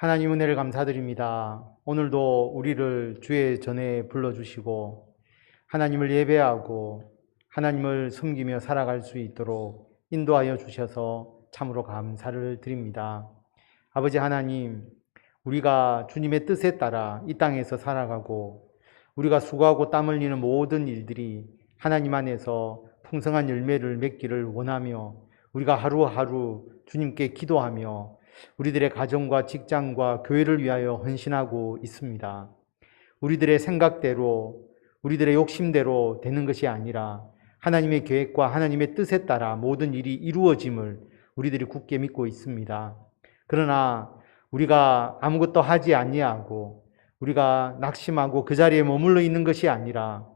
하나님 은혜를 감사드립니다. 오늘도 우리를 주의 전에 불러주시고 하나님을 예배하고 하나님을 섬기며 살아갈 수 있도록 인도하여 주셔서 참으로 감사를 드립니다. 아버지 하나님, 우리가 주님의 뜻에 따라 이 땅에서 살아가고 우리가 수고하고 땀 흘리는 모든 일들이 하나님 안에서 풍성한 열매를 맺기를 원하며 우리가 하루하루 주님께 기도하며 우리들의 가정과 직장과 교회를 위하여 헌신하고 있습니다. 우리들의 생각대로 우리들의 욕심대로 되는 것이 아니라 하나님의 계획과 하나님의 뜻에 따라 모든 일이 이루어짐을 우리들이 굳게 믿고 있습니다. 그러나 우리가 아무것도 하지 아니하고 우리가 낙심하고 그 자리에 머물러 있는 것이 아니라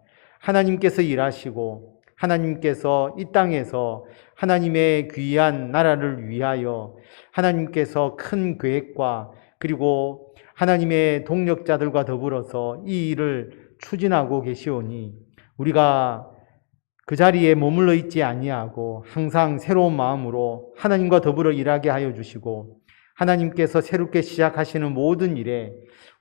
하나님께서 일하시고 하나님께서 이 땅에서 하나님의 귀한 나라를 위하여 하나님께서 큰 계획과 그리고 하나님의 동력자들과 더불어서 이 일을 추진하고 계시오니 우리가 그 자리에 머물러 있지 아니하고 항상 새로운 마음으로 하나님과 더불어 일하게 하여 주시고 하나님께서 새롭게 시작하시는 모든 일에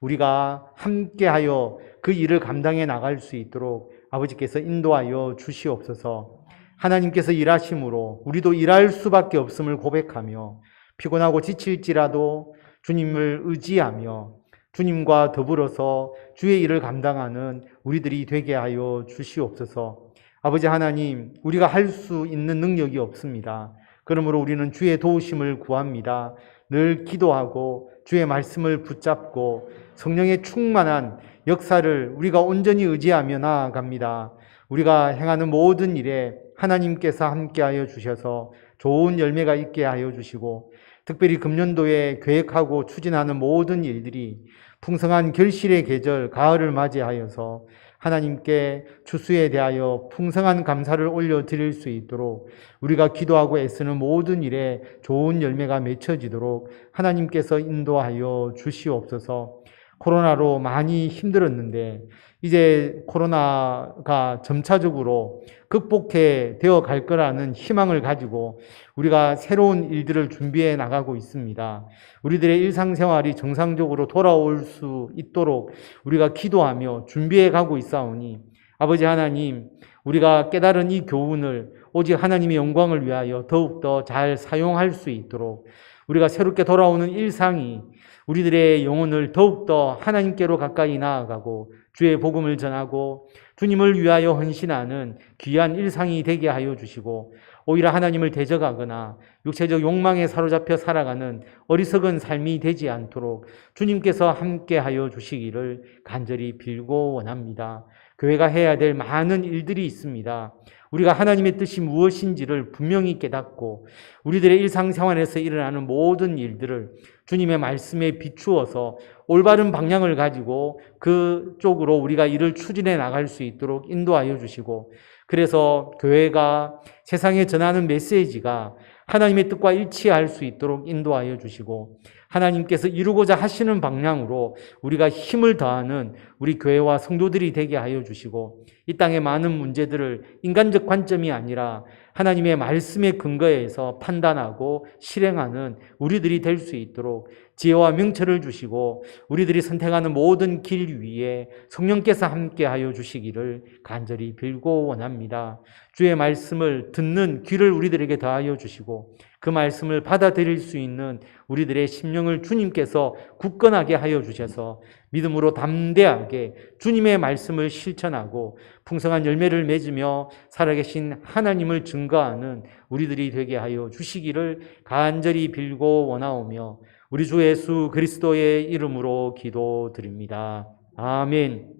우리가 함께하여 그 일을 감당해 나갈 수 있도록 아버지께서 인도하여 주시옵소서. 하나님께서 일하심으로 우리도 일할 수밖에 없음을 고백하며 피곤하고 지칠지라도 주님을 의지하며 주님과 더불어서 주의 일을 감당하는 우리들이 되게 하여 주시옵소서. 아버지 하나님, 우리가 할 수 있는 능력이 없습니다. 그러므로 우리는 주의 도우심을 구합니다. 늘 기도하고 주의 말씀을 붙잡고 성령의 충만한 역사를 우리가 온전히 의지하며 나아갑니다. 우리가 행하는 모든 일에 하나님께서 함께하여 주셔서 좋은 열매가 있게 하여 주시고 특별히 금년도에 계획하고 추진하는 모든 일들이 풍성한 결실의 계절 가을을 맞이하여서 하나님께 추수에 대하여 풍성한 감사를 올려드릴 수 있도록 우리가 기도하고 애쓰는 모든 일에 좋은 열매가 맺혀지도록 하나님께서 인도하여 주시옵소서. 코로나로 많이 힘들었는데 이제 코로나가 점차적으로 극복해 되어 갈 거라는 희망을 가지고 우리가 새로운 일들을 준비해 나가고 있습니다. 우리들의 일상생활이 정상적으로 돌아올 수 있도록 우리가 기도하며 준비해 가고 있사오니 아버지 하나님, 우리가 깨달은 이 교훈을 오직 하나님의 영광을 위하여 더욱더 잘 사용할 수 있도록 우리가 새롭게 돌아오는 일상이 우리들의 영혼을 더욱더 하나님께로 가까이 나아가고 주의 복음을 전하고 주님을 위하여 헌신하는 귀한 일상이 되게 하여 주시고 오히려 하나님을 대적하거나 육체적 욕망에 사로잡혀 살아가는 어리석은 삶이 되지 않도록 주님께서 함께하여 주시기를 간절히 빌고 원합니다. 교회가 해야 될 많은 일들이 있습니다. 우리가 하나님의 뜻이 무엇인지를 분명히 깨닫고 우리들의 일상생활에서 일어나는 모든 일들을 주님의 말씀에 비추어서 올바른 방향을 가지고 그쪽으로 우리가 일을 추진해 나갈 수 있도록 인도하여 주시고 그래서 교회가 세상에 전하는 메시지가 하나님의 뜻과 일치할 수 있도록 인도하여 주시고 하나님께서 이루고자 하시는 방향으로 우리가 힘을 더하는 우리 교회와 성도들이 되게 하여 주시고 이 땅의 많은 문제들을 인간적 관점이 아니라 하나님의 말씀의 근거에서 판단하고 실행하는 우리들이 될 수 있도록 지혜와 명철을 주시고 우리들이 선택하는 모든 길 위에 성령께서 함께하여 주시기를 간절히 빌고 원합니다. 주의 말씀을 듣는 귀를 우리들에게 더하여 주시고 그 말씀을 받아들일 수 있는 우리들의 심령을 주님께서 굳건하게 하여 주셔서 믿음으로 담대하게 주님의 말씀을 실천하고 풍성한 열매를 맺으며 살아계신 하나님을 증거하는 우리들이 되게 하여 주시기를 간절히 빌고 원하오며 우리 주 예수 그리스도의 이름으로 기도드립니다. 아멘.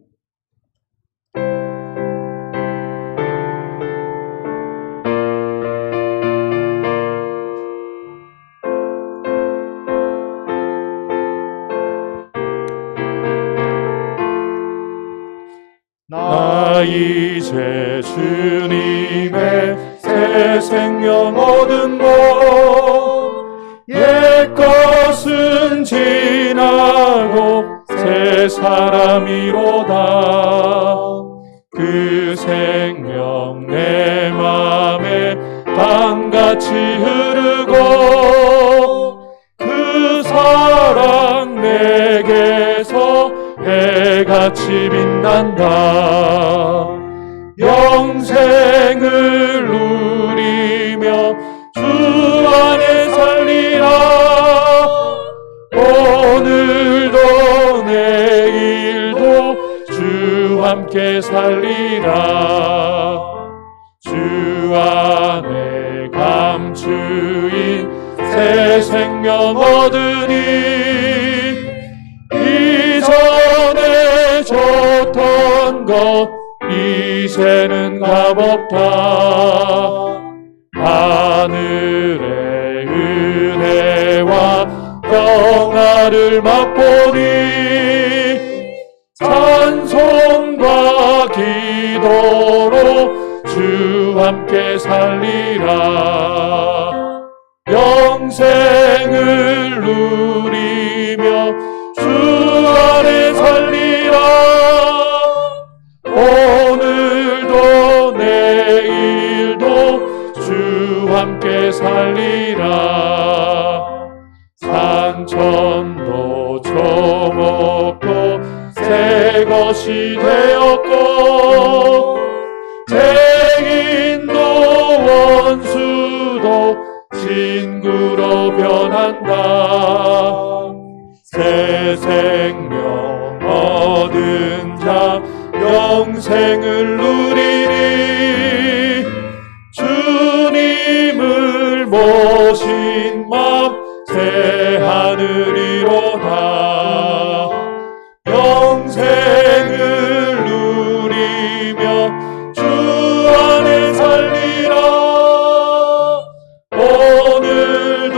나 이제 주님의 새 생명 얻은 옛것은 지나고 새 사람이로다. 그 생명 내 맘에 강같이 흐르고 그 사랑 생명 얻으니 이전에 줬던 것 이제는 값없다. 하늘의 은혜와 평화를 맛보니 찬송과 기도로 주 함께 살리라. 영생을 누리며 주 안에 살리라. 오늘도 내일도 주 함께 살리라. 산천도 조목도 새 것이 되었고 죄인도 원수도 친구로 변한다. 새 생명 얻은 자 영생을 누리니 주님을 모신 맘 새 하늘이로다. 영생을 누리며 주 안에 살리라. 오늘도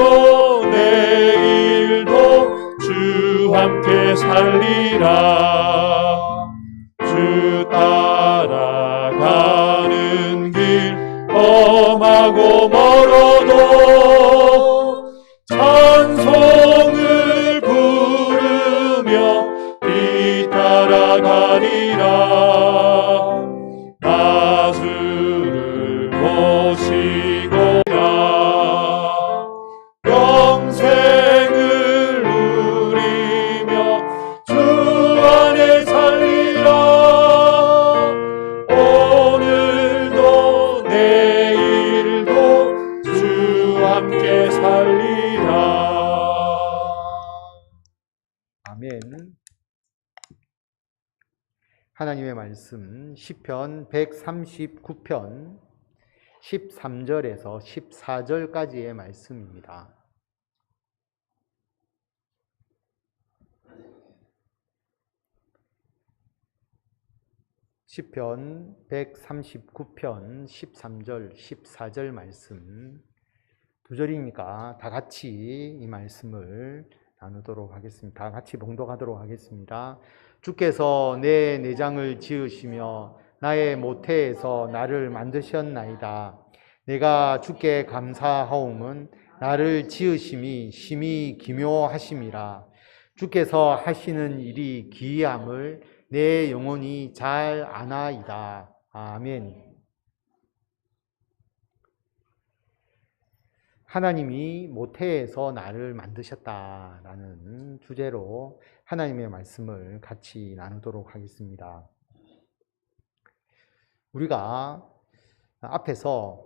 내일도 주 함께 살리라. 주 따라가는 길 험하고 멀어도 찬송을 부르며 뒤따라가리라. 나 주를 모시고야 영생을 누리며 주 안에 살리라. 오늘도 내일도 주 함께 살리라. 아멘. 하나님의 말씀 시편 139편 13절에서 14절까지의 말씀입니다. 시편 139편 13절 14절 말씀 두 절이니까 다 같이 이 말씀을 나누도록 하겠습니다. 다 같이 봉독하도록 하겠습니다. 주께서 내 내장을 지으시며 나의 모태에서 나를 만드셨나이다. 내가 주께 감사하옴은 나를 지으심이 심히 기묘하심이라. 주께서 하시는 일이 기이함을 내 영혼이 잘 아나이다. 아멘. 하나님이 모태에서 나를 만드셨다라는 주제로 하나님의 말씀을 같이 나누도록 하겠습니다. 우리가 앞에서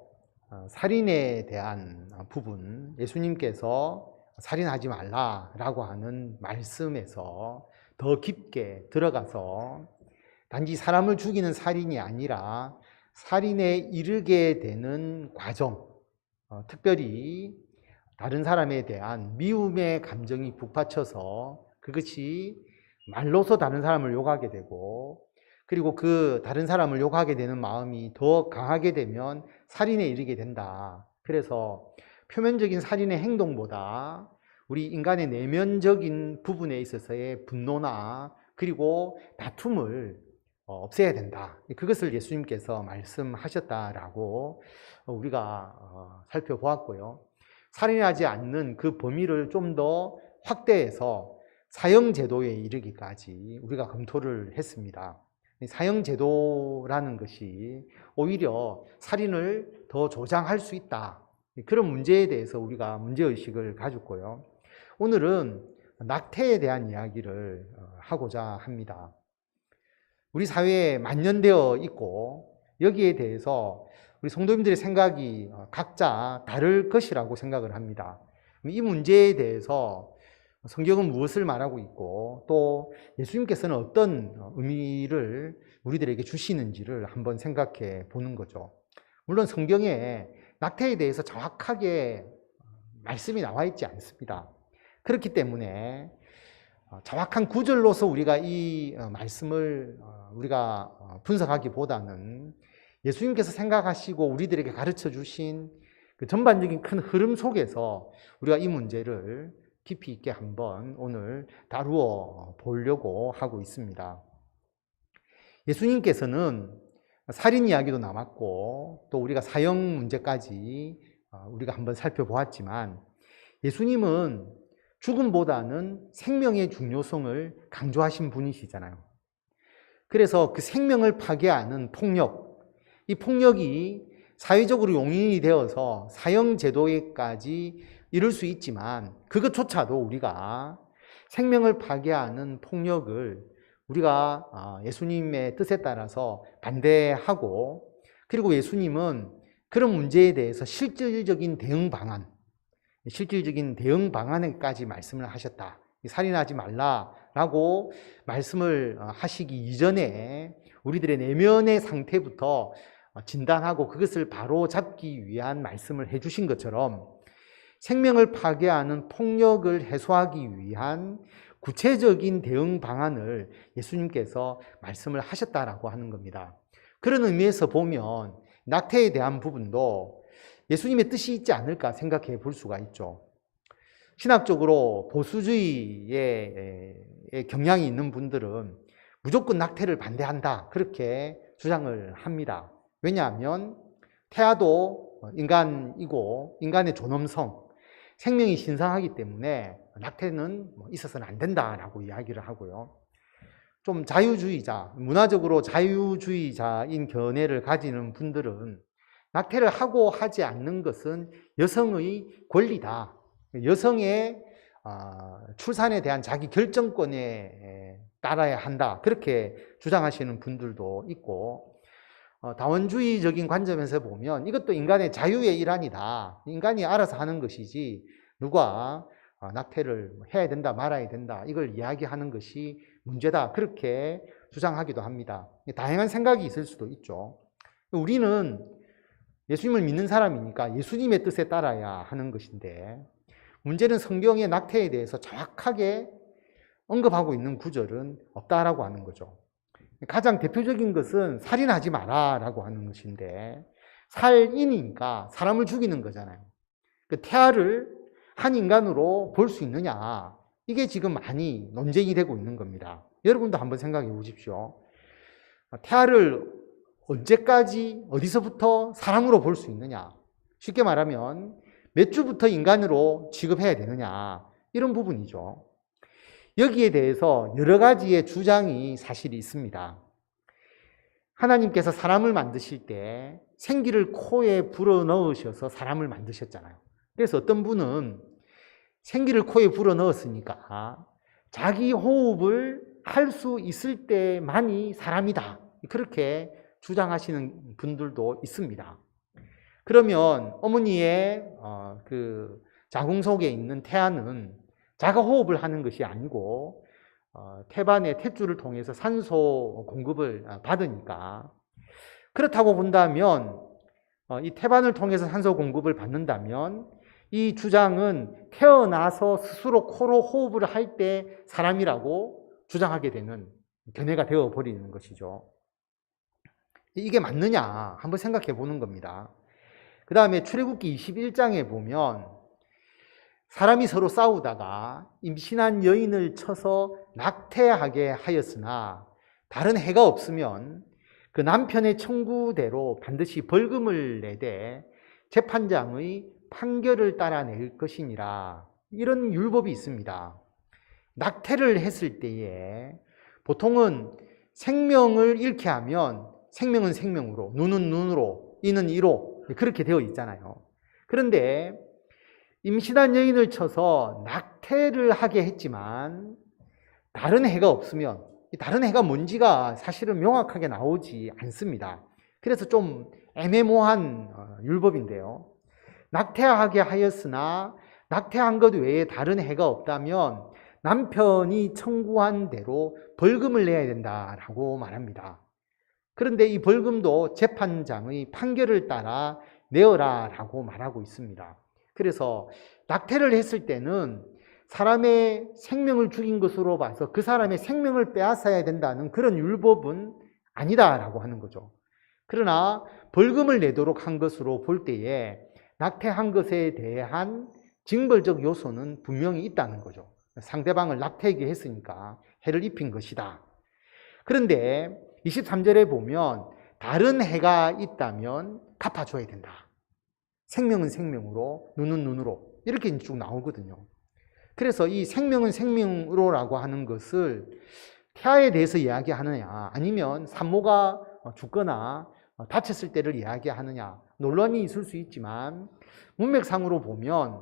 살인에 대한 부분, 예수님께서 살인하지 말라라고 하는 말씀에서 더 깊게 들어가서 단지 사람을 죽이는 살인이 아니라 살인에 이르게 되는 과정, 특별히 다른 사람에 대한 미움의 감정이 북받쳐서 그것이 말로서 다른 사람을 욕하게 되고, 그리고 그 다른 사람을 욕하게 되는 마음이 더 강하게 되면 살인에 이르게 된다. 그래서 표면적인 살인의 행동보다 우리 인간의 내면적인 부분에 있어서의 분노나 그리고 다툼을 없애야 된다. 그것을 예수님께서 말씀하셨다라고 우리가 살펴보았고요. 살인하지 않는 그 범위를 좀 더 확대해서 사형제도에 이르기까지 우리가 검토를 했습니다. 사형제도라는 것이 오히려 살인을 더 조장할 수 있다. 그런 문제에 대해서 우리가 문제의식을 가졌고요. 오늘은 낙태에 대한 이야기를 하고자 합니다. 우리 사회에 만연되어 있고 여기에 대해서 우리 성도님들의 생각이 각자 다를 것이라고 생각을 합니다. 이 문제에 대해서 성경은 무엇을 말하고 있고 또 예수님께서는 어떤 의미를 우리들에게 주시는지를 한번 생각해 보는 거죠. 물론 성경에 낙태에 대해서 정확하게 말씀이 나와 있지 않습니다. 그렇기 때문에 정확한 구절로서 우리가 이 말씀을 우리가 분석하기보다는 예수님께서 생각하시고 우리들에게 가르쳐 주신 그 전반적인 큰 흐름 속에서 우리가 이 문제를 깊이 있게 한번 오늘 다루어 보려고 하고 있습니다. 예수님께서는 살인 이야기도 남았고 또 우리가 사형 문제까지 우리가 한번 살펴보았지만 예수님은 죽음보다는 생명의 중요성을 강조하신 분이시잖아요. 그래서 그 생명을 파괴하는 폭력, 이 폭력이 사회적으로 용인이 되어서 사형제도에까지 이를 수 있지만 그것조차도 우리가 생명을 파괴하는 폭력을 우리가 예수님의 뜻에 따라서 반대하고, 그리고 예수님은 그런 문제에 대해서 실질적인 대응 방안에까지 말씀을 하셨다. 살인하지 말라라고 말씀을 하시기 이전에 우리들의 내면의 상태부터 진단하고 그것을 바로 잡기 위한 말씀을 해주신 것처럼 생명을 파괴하는 폭력을 해소하기 위한 구체적인 대응 방안을 예수님께서 말씀을 하셨다라고 하는 겁니다. 그런 의미에서 보면 낙태에 대한 부분도 예수님의 뜻이 있지 않을까 생각해 볼 수가 있죠. 신학적으로 보수주의의 경향이 있는 분들은 무조건 낙태를 반대한다, 그렇게 주장을 합니다. 왜냐하면 태아도 인간이고 인간의 존엄성, 생명이 신성하기 때문에 낙태는 있어서는 안 된다라고 이야기를 하고요. 좀 자유주의자, 문화적으로 자유주의자인 견해를 가지는 분들은 낙태를 하고 하지 않는 것은 여성의 권리다, 여성의 출산에 대한 자기 결정권에 따라야 한다, 그렇게 주장하시는 분들도 있고, 다원주의적인 관점에서 보면 이것도 인간의 자유의 일환이다, 인간이 알아서 하는 것이지 누가 낙태를 해야 된다 말아야 된다 이걸 이야기하는 것이 문제다, 그렇게 주장하기도 합니다. 다양한 생각이 있을 수도 있죠. 우리는 예수님을 믿는 사람이니까 예수님의 뜻에 따라야 하는 것인데, 문제는 성경의 낙태에 대해서 정확하게 언급하고 있는 구절은 없다라고 하는 거죠. 가장 대표적인 것은 살인하지 마라라고 하는 것인데, 살인이니까 사람을 죽이는 거잖아요. 그 태아를 한 인간으로 볼 수 있느냐, 이게 지금 많이 논쟁이 되고 있는 겁니다. 여러분도 한번 생각해 보십시오. 태아를 언제까지 어디서부터 사람으로 볼 수 있느냐, 쉽게 말하면 몇 주부터 인간으로 취급해야 되느냐, 이런 부분이죠. 여기에 대해서 여러 가지의 주장이 사실 있습니다. 하나님께서 사람을 만드실 때 생기를 코에 불어넣으셔서 사람을 만드셨잖아요. 그래서 어떤 분은 생기를 코에 불어넣었으니까 자기 호흡을 할 수 있을 때만이 사람이다, 그렇게 주장하시는 분들도 있습니다. 그러면 어머니의 그 자궁 속에 있는 태아는 자가 호흡을 하는 것이 아니고 태반의 탯줄을 통해서 산소 공급을 받으니까, 그렇다고 본다면 이 태반을 통해서 산소 공급을 받는다면 이 주장은 태어나서 스스로 코로 호흡을 할 때 사람이라고 주장하게 되는 견해가 되어버리는 것이죠. 이게 맞느냐 한번 생각해 보는 겁니다. 그 다음에 출애굽기 21장에 보면 사람이 서로 싸우다가 임신한 여인을 쳐서 낙태하게 하였으나 다른 해가 없으면 그 남편의 청구대로 반드시 벌금을 내되 재판장의 판결을 따라낼 것이니라, 이런 율법이 있습니다. 낙태를 했을 때에 보통은 생명을 잃게 하면 생명은 생명으로, 눈은 눈으로, 이는 이로, 그렇게 되어 있잖아요. 그런데 임신한 여인을 쳐서 낙태를 하게 했지만 다른 해가 없으면, 다른 해가 뭔지가 사실은 명확하게 나오지 않습니다. 그래서 좀 애매모호한 율법인데요. 낙태하게 하였으나 낙태한 것 외에 다른 해가 없다면 남편이 청구한 대로 벌금을 내야 된다라고 말합니다. 그런데 이 벌금도 재판장의 판결을 따라 내어라라고 말하고 있습니다. 그래서 낙태를 했을 때는 사람의 생명을 죽인 것으로 봐서 그 사람의 생명을 빼앗아야 된다는 그런 율법은 아니다라고 하는 거죠. 그러나 벌금을 내도록 한 것으로 볼 때에 낙태한 것에 대한 징벌적 요소는 분명히 있다는 거죠. 상대방을 낙태하게 했으니까 해를 입힌 것이다. 그런데 23절에 보면 다른 해가 있다면 갚아줘야 된다. 생명은 생명으로, 눈은 눈으로 이렇게 쭉 나오거든요. 그래서 이 생명은 생명으로라고 하는 것을 태아에 대해서 이야기하느냐 아니면 산모가 죽거나 다쳤을 때를 이야기하느냐 논란이 있을 수 있지만 문맥상으로 보면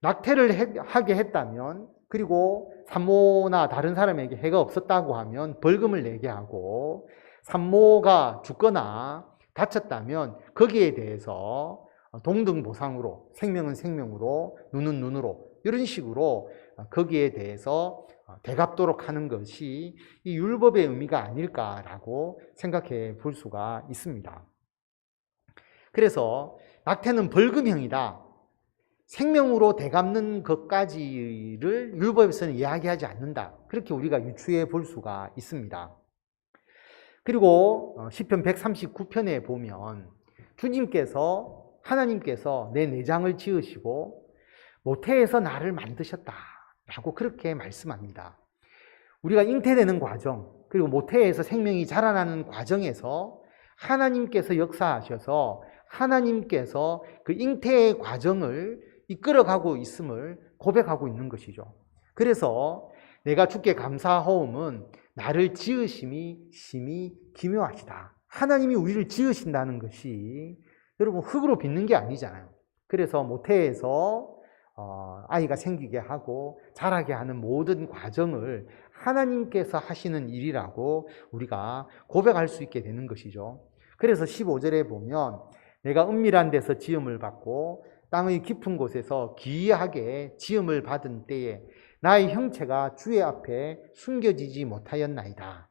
낙태를 하게 했다면 그리고 산모나 다른 사람에게 해가 없었다고 하면 벌금을 내게 하고 산모가 죽거나 다쳤다면 거기에 대해서 동등 보상으로 생명은 생명으로 눈은 눈으로 이런 식으로 거기에 대해서 대갚도록 하는 것이 이 율법의 의미가 아닐까라고 생각해 볼 수가 있습니다. 그래서 낙태는 벌금형이다. 생명으로 대갚는 것까지를 율법에서는 이야기하지 않는다. 그렇게 우리가 유추해 볼 수가 있습니다. 그리고 시편 139편에 보면 주님께서 하나님께서 내 내장을 지으시고 모태에서 나를 만드셨다라고 그렇게 말씀합니다. 우리가 잉태되는 과정 그리고 모태에서 생명이 자라나는 과정에서 하나님께서 역사하셔서 하나님께서 그 잉태의 과정을 이끌어가고 있음을 고백하고 있는 것이죠. 그래서 내가 주께 감사하오음은 나를 지으심이 심히 기묘하시다. 하나님이 우리를 지으신다는 것이 여러분 흙으로 빚는 게 아니잖아요. 그래서 모태에서 아이가 생기게 하고 자라게 하는 모든 과정을 하나님께서 하시는 일이라고 우리가 고백할 수 있게 되는 것이죠. 그래서 15절에 보면 내가 은밀한 데서 지음을 받고 땅의 깊은 곳에서 기이하게 지음을 받은 때에 나의 형체가 주의 앞에 숨겨지지 못하였나이다.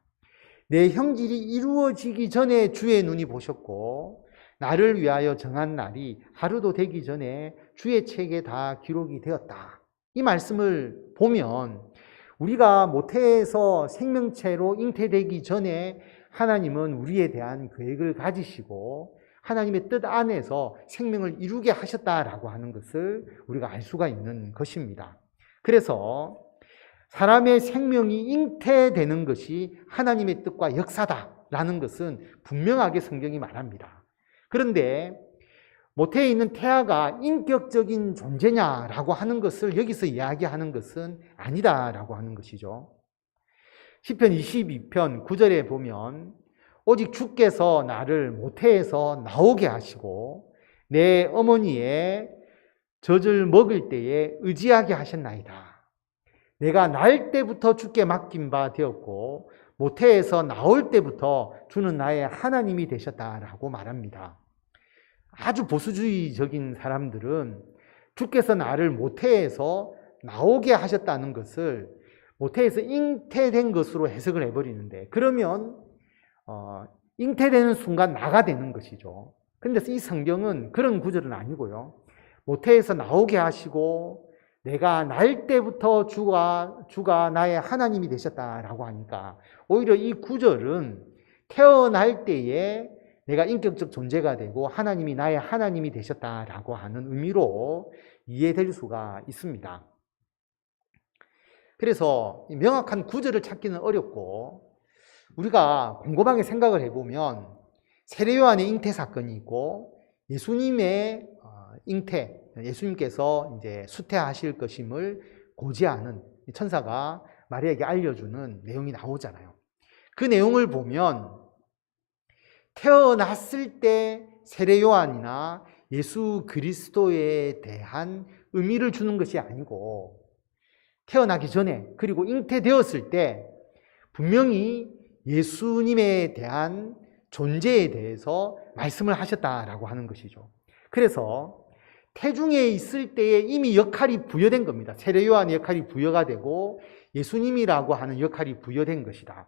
내 형질이 이루어지기 전에 주의 눈이 보셨고 나를 위하여 정한 날이 하루도 되기 전에 주의 책에 다 기록이 되었다. 이 말씀을 보면 우리가 모태에서 생명체로 잉태되기 전에 하나님은 우리에 대한 계획을 가지시고 하나님의 뜻 안에서 생명을 이루게 하셨다라고 하는 것을 우리가 알 수가 있는 것입니다. 그래서 사람의 생명이 잉태되는 것이 하나님의 뜻과 역사다라는 것은 분명하게 성경이 말합니다. 그런데 모태에 있는 태아가 인격적인 존재냐라고 하는 것을 여기서 이야기하는 것은 아니다라고 하는 것이죠. 시편 22편 9절에 보면 오직 주께서 나를 모태에서 나오게 하시고 내 어머니의 젖을 먹을 때에 의지하게 하셨나이다. 내가 날 때부터 주께 맡긴 바 되었고 모태에서 나올 때부터 주는 나의 하나님이 되셨다라고 말합니다. 아주 보수주의적인 사람들은 주께서 나를 모태에서 나오게 하셨다는 것을 모태에서 잉태된 것으로 해석을 해버리는데 그러면 잉태되는 순간 나가 되는 것이죠. 그런데 이 성경은 그런 구절은 아니고요. 모태에서 나오게 하시고 내가 날 때부터 주가 나의 하나님이 되셨다라고 하니까 오히려 이 구절은 태어날 때에 내가 인격적 존재가 되고 하나님이 나의 하나님이 되셨다라고 하는 의미로 이해될 수가 있습니다. 그래서 명확한 구절을 찾기는 어렵고 우리가 곰곰하게 생각을 해보면 세례 요한의 잉태 사건이 있고 예수님의 잉태, 예수님께서 이제 수태하실 것임을 고지하는 천사가 마리아에게 알려주는 내용이 나오잖아요. 그 내용을 보면 태어났을 때 세례 요한이나 예수 그리스도에 대한 의미를 주는 것이 아니고 태어나기 전에 그리고 잉태되었을 때 분명히 예수님에 대한 존재에 대해서 말씀을 하셨다라고 하는 것이죠. 그래서 태중에 있을 때에 이미 역할이 부여된 겁니다. 세례 요한의 역할이 부여가 되고 예수님이라고 하는 역할이 부여된 것이다.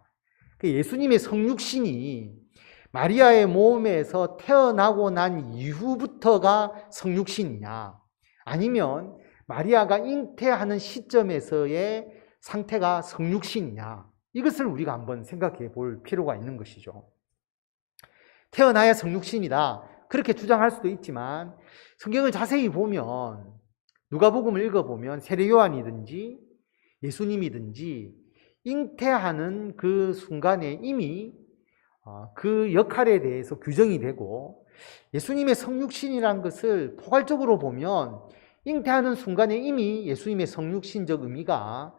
예수님의 성육신이 마리아의 몸에서 태어나고 난 이후부터가 성육신이냐 아니면 마리아가 잉태하는 시점에서의 상태가 성육신이냐, 이것을 우리가 한번 생각해 볼 필요가 있는 것이죠. 태어나야 성육신이다, 그렇게 주장할 수도 있지만 성경을 자세히 보면, 누가복음을 읽어보면 세례 요한이든지 예수님이든지 잉태하는 그 순간에 이미 그 역할에 대해서 규정이 되고, 예수님의 성육신이라는 것을 포괄적으로 보면 잉태하는 순간에 이미 예수님의 성육신적 의미가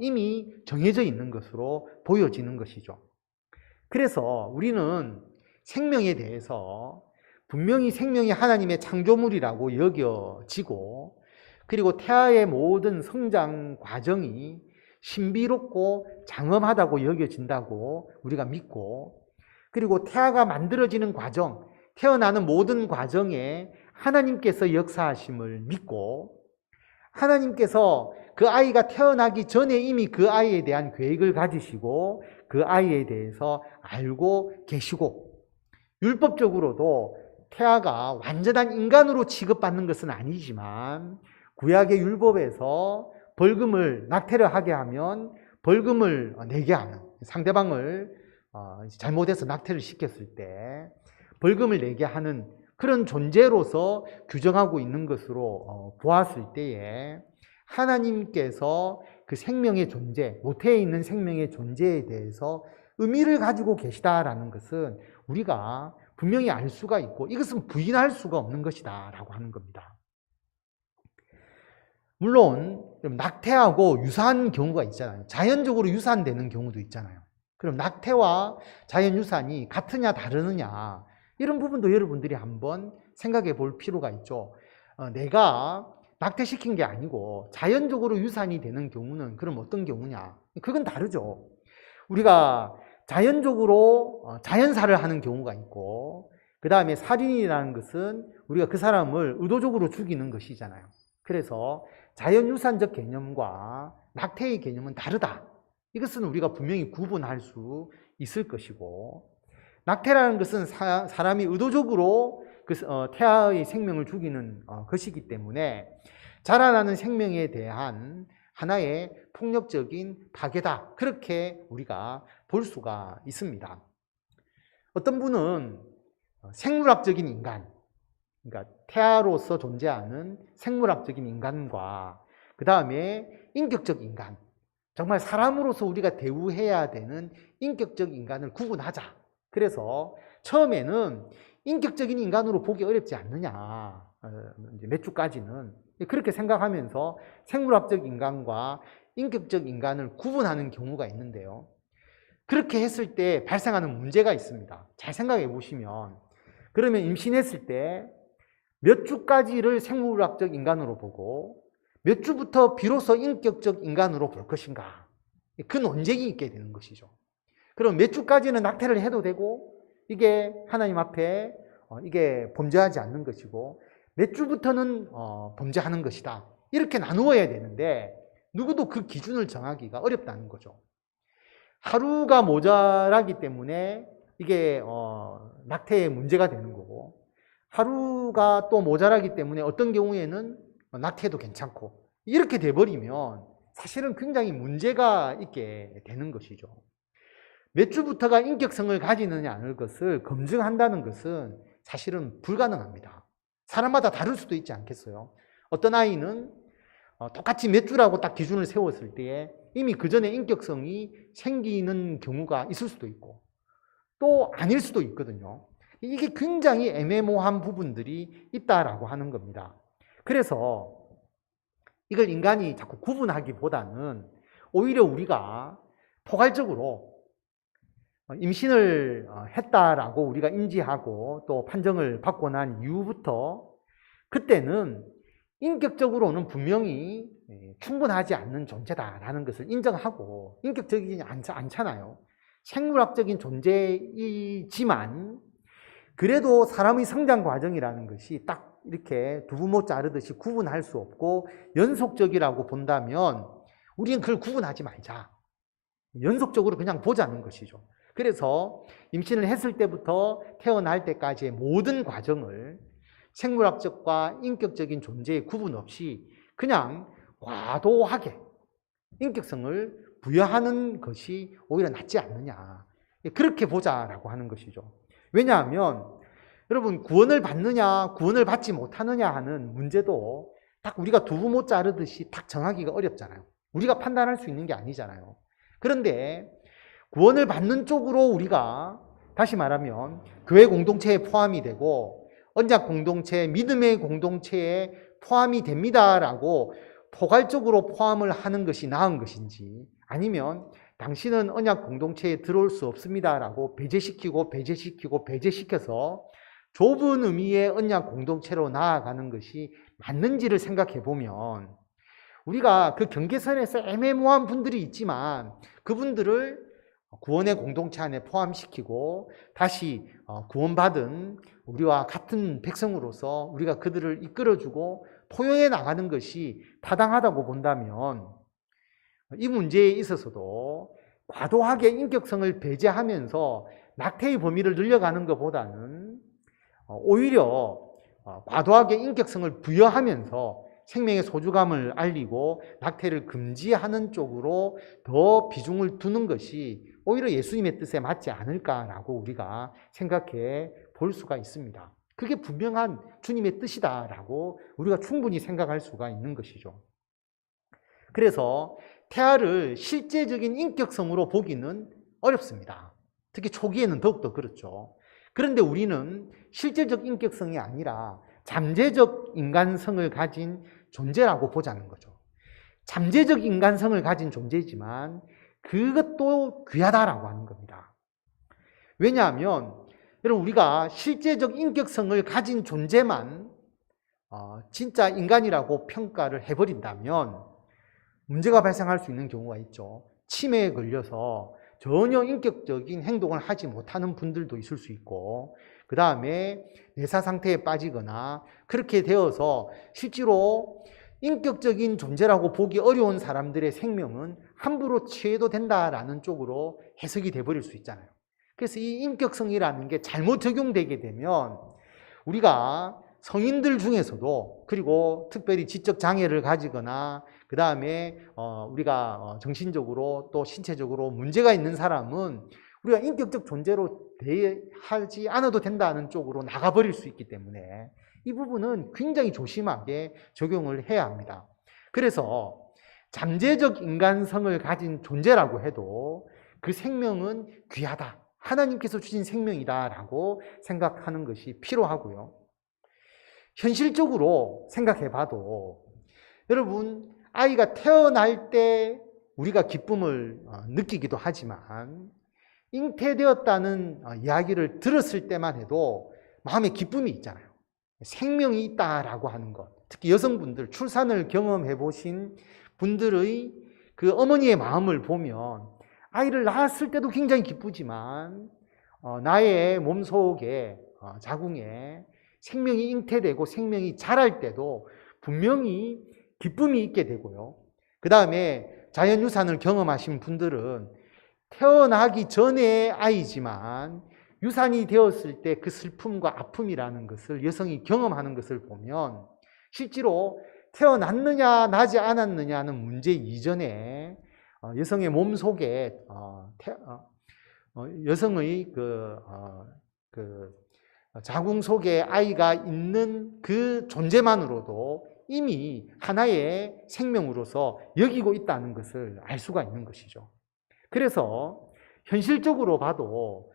이미 정해져 있는 것으로 보여지는 것이죠. 그래서 우리는 생명에 대해서 분명히 생명이 하나님의 창조물이라고 여겨지고, 그리고 태아의 모든 성장 과정이 신비롭고 장엄하다고 여겨진다고 우리가 믿고, 그리고 태아가 만들어지는 과정, 태어나는 모든 과정에 하나님께서 역사하심을 믿고, 하나님께서 그 아이가 태어나기 전에 이미 그 아이에 대한 계획을 가지시고 그 아이에 대해서 알고 계시고, 율법적으로도 태아가 완전한 인간으로 취급받는 것은 아니지만 구약의 율법에서 낙태를 하게 하면 벌금을 내게 하는, 상대방을 잘못해서 낙태를 시켰을 때 벌금을 내게 하는 그런 존재로서 규정하고 있는 것으로 보았을 때에, 하나님께서 그 생명의 존재, 모태에 있는 생명의 존재에 대해서 의미를 가지고 계시다라는 것은 우리가 분명히 알 수가 있고, 이것은 부인할 수가 없는 것이다 라고 하는 겁니다. 물론 낙태하고 유사한 경우가 있잖아요. 자연적으로 유산되는 경우도 있잖아요. 그럼 낙태와 자연 유산이 같으냐 다르느냐, 이런 부분도 여러분들이 한번 생각해 볼 필요가 있죠. 내가 낙태시킨 게 아니고 자연적으로 유산이 되는 경우는 그럼 어떤 경우냐? 그건 다르죠. 우리가 자연적으로 자연사를 하는 경우가 있고, 그 다음에 살인이라는 것은 우리가 그 사람을 의도적으로 죽이는 것이잖아요. 그래서 자연유산적 개념과 낙태의 개념은 다르다. 이것은 우리가 분명히 구분할 수 있을 것이고, 낙태라는 것은 사람이 의도적으로 그 태아의 생명을 죽이는 것이기 때문에 자라나는 생명에 대한 하나의 폭력적인 파괴다, 그렇게 우리가 볼 수가 있습니다. 어떤 분은 생물학적인 인간, 그러니까 태아로서 존재하는 생물학적인 인간과 그 다음에 인격적 인간, 정말 사람으로서 우리가 대우해야 되는 인격적 인간을 구분하자. 그래서 처음에는 인격적인 인간으로 보기 어렵지 않느냐, 이제 몇 주까지는 그렇게 생각하면서 생물학적 인간과 인격적 인간을 구분하는 경우가 있는데요, 그렇게 했을 때 발생하는 문제가 있습니다. 잘 생각해 보시면, 그러면 임신했을 때 몇 주까지를 생물학적 인간으로 보고 몇 주부터 비로소 인격적 인간으로 볼 것인가, 그 논쟁이 있게 되는 것이죠. 그럼 몇 주까지는 낙태를 해도 되고 이게 하나님 앞에 이게 범죄하지 않는 것이고, 몇 주부터는 범죄하는 것이다, 이렇게 나누어야 되는데 누구도 그 기준을 정하기가 어렵다는 거죠. 하루가 모자라기 때문에 이게 낙태의 문제가 되는 거고, 하루가 또 모자라기 때문에 어떤 경우에는 낙태도 괜찮고, 이렇게 돼버리면 사실은 굉장히 문제가 있게 되는 것이죠. 몇 주부터가 인격성을 가지느냐 하는 것을 검증한다는 것은 사실은 불가능합니다. 사람마다 다를 수도 있지 않겠어요? 어떤 아이는 똑같이 몇 주라고 딱 기준을 세웠을 때에 이미 그 전에 인격성이 생기는 경우가 있을 수도 있고 또 아닐 수도 있거든요. 이게 굉장히 애매모호한 부분들이 있다라고 하는 겁니다. 그래서 이걸 인간이 자꾸 구분하기보다는 오히려 우리가 포괄적으로 임신을 했다라고 우리가 인지하고 또 판정을 받고 난 이후부터 그때는 인격적으로는 분명히 충분하지 않는 존재다라는 것을 인정하고, 인격적이지 않잖아요. 생물학적인 존재이지만 그래도 사람의 성장 과정이라는 것이 딱 이렇게 두부못 자르듯이 구분할 수 없고 연속적이라고 본다면 우리는 그걸 구분하지 말자. 연속적으로 그냥 보자는 것이죠. 그래서 임신을 했을 때부터 태어날 때까지의 모든 과정을 생물학적과 인격적인 존재의 구분 없이 그냥 과도하게 인격성을 부여하는 것이 오히려 낫지 않느냐. 그렇게 보자라고 하는 것이죠. 왜냐하면 여러분 구원을 받느냐 구원을 받지 못하느냐 하는 문제도 딱 우리가 두부 못 자르듯이 딱 정하기가 어렵잖아요. 우리가 판단할 수 있는 게 아니잖아요. 그런데 구원을 받는 쪽으로 우리가 다시 말하면 교회 공동체에 포함이 되고 언약 공동체, 믿음의 공동체에 포함이 됩니다라고 포괄적으로 포함을 하는 것이 나은 것인지, 아니면 당신은 언약 공동체에 들어올 수 없습니다라고 배제시켜서 좁은 의미의 언약 공동체로 나아가는 것이 맞는지를 생각해 보면, 우리가 그 경계선에서 애매모호한 분들이 있지만 그분들을 구원의 공동체 안에 포함시키고 다시 구원받은 우리와 같은 백성으로서 우리가 그들을 이끌어주고 포용해 나가는 것이 타당하다고 본다면, 이 문제에 있어서도 과도하게 인격성을 배제하면서 낙태의 범위를 늘려가는 것보다는 오히려 과도하게 인격성을 부여하면서 생명의 소중함을 알리고 낙태를 금지하는 쪽으로 더 비중을 두는 것이 오히려 예수님의 뜻에 맞지 않을까라고 우리가 생각해 볼 수가 있습니다. 그게 분명한 주님의 뜻이다라고 우리가 충분히 생각할 수가 있는 것이죠. 그래서 태아를 실제적인 인격성으로 보기는 어렵습니다. 특히 초기에는 더욱더 그렇죠. 그런데 우리는 실제적 인격성이 아니라 잠재적 인간성을 가진 존재라고 보자는 거죠. 잠재적 인간성을 가진 존재지만 그것도 귀하다라고 하는 겁니다. 왜냐하면 여러분, 우리가 실제적 인격성을 가진 존재만 진짜 인간이라고 평가를 해버린다면 문제가 발생할 수 있는 경우가 있죠. 치매에 걸려서 전혀 인격적인 행동을 하지 못하는 분들도 있을 수 있고, 그 다음에 내사 상태에 빠지거나 그렇게 되어서 실제로 인격적인 존재라고 보기 어려운 사람들의 생명은 함부로 취해도 된다라는 쪽으로 해석이 돼버릴 수 있잖아요. 그래서 이 인격성이라는 게 잘못 적용되게 되면 우리가 성인들 중에서도, 그리고 특별히 지적 장애를 가지거나 그 다음에 우리가 정신적으로 또 신체적으로 문제가 있는 사람은 우리가 인격적 존재로 대하지 않아도 된다는 쪽으로 나가버릴 수 있기 때문에 이 부분은 굉장히 조심하게 적용을 해야 합니다. 그래서 잠재적 인간성을 가진 존재라고 해도 그 생명은 귀하다, 하나님께서 주신 생명이다라고 생각하는 것이 필요하고요. 현실적으로 생각해 봐도 여러분, 아이가 태어날 때 우리가 기쁨을 느끼기도 하지만 잉태되었다는 이야기를 들었을 때만 해도 마음에 기쁨이 있잖아요. 생명이 있다라고 하는 것. 특히 여성분들, 출산을 경험해 보신 분들의 그 어머니의 마음을 보면 아이를 낳았을 때도 굉장히 기쁘지만 나의 몸속에 자궁에 생명이 잉태되고 생명이 자랄 때도 분명히 기쁨이 있게 되고요. 그 다음에 자연유산을 경험하신 분들은 태어나기 전의 아이지만 유산이 되었을 때 그 슬픔과 아픔이라는 것을 여성이 경험하는 것을 보면 실제로 태어났느냐 나지 않았느냐는 문제 이전에 여성의 몸 속에 여성의 그 자궁 속에 아이가 있는 그 존재만으로도 이미 하나의 생명으로서 여기고 있다는 것을 알 수가 있는 것이죠. 그래서 현실적으로 봐도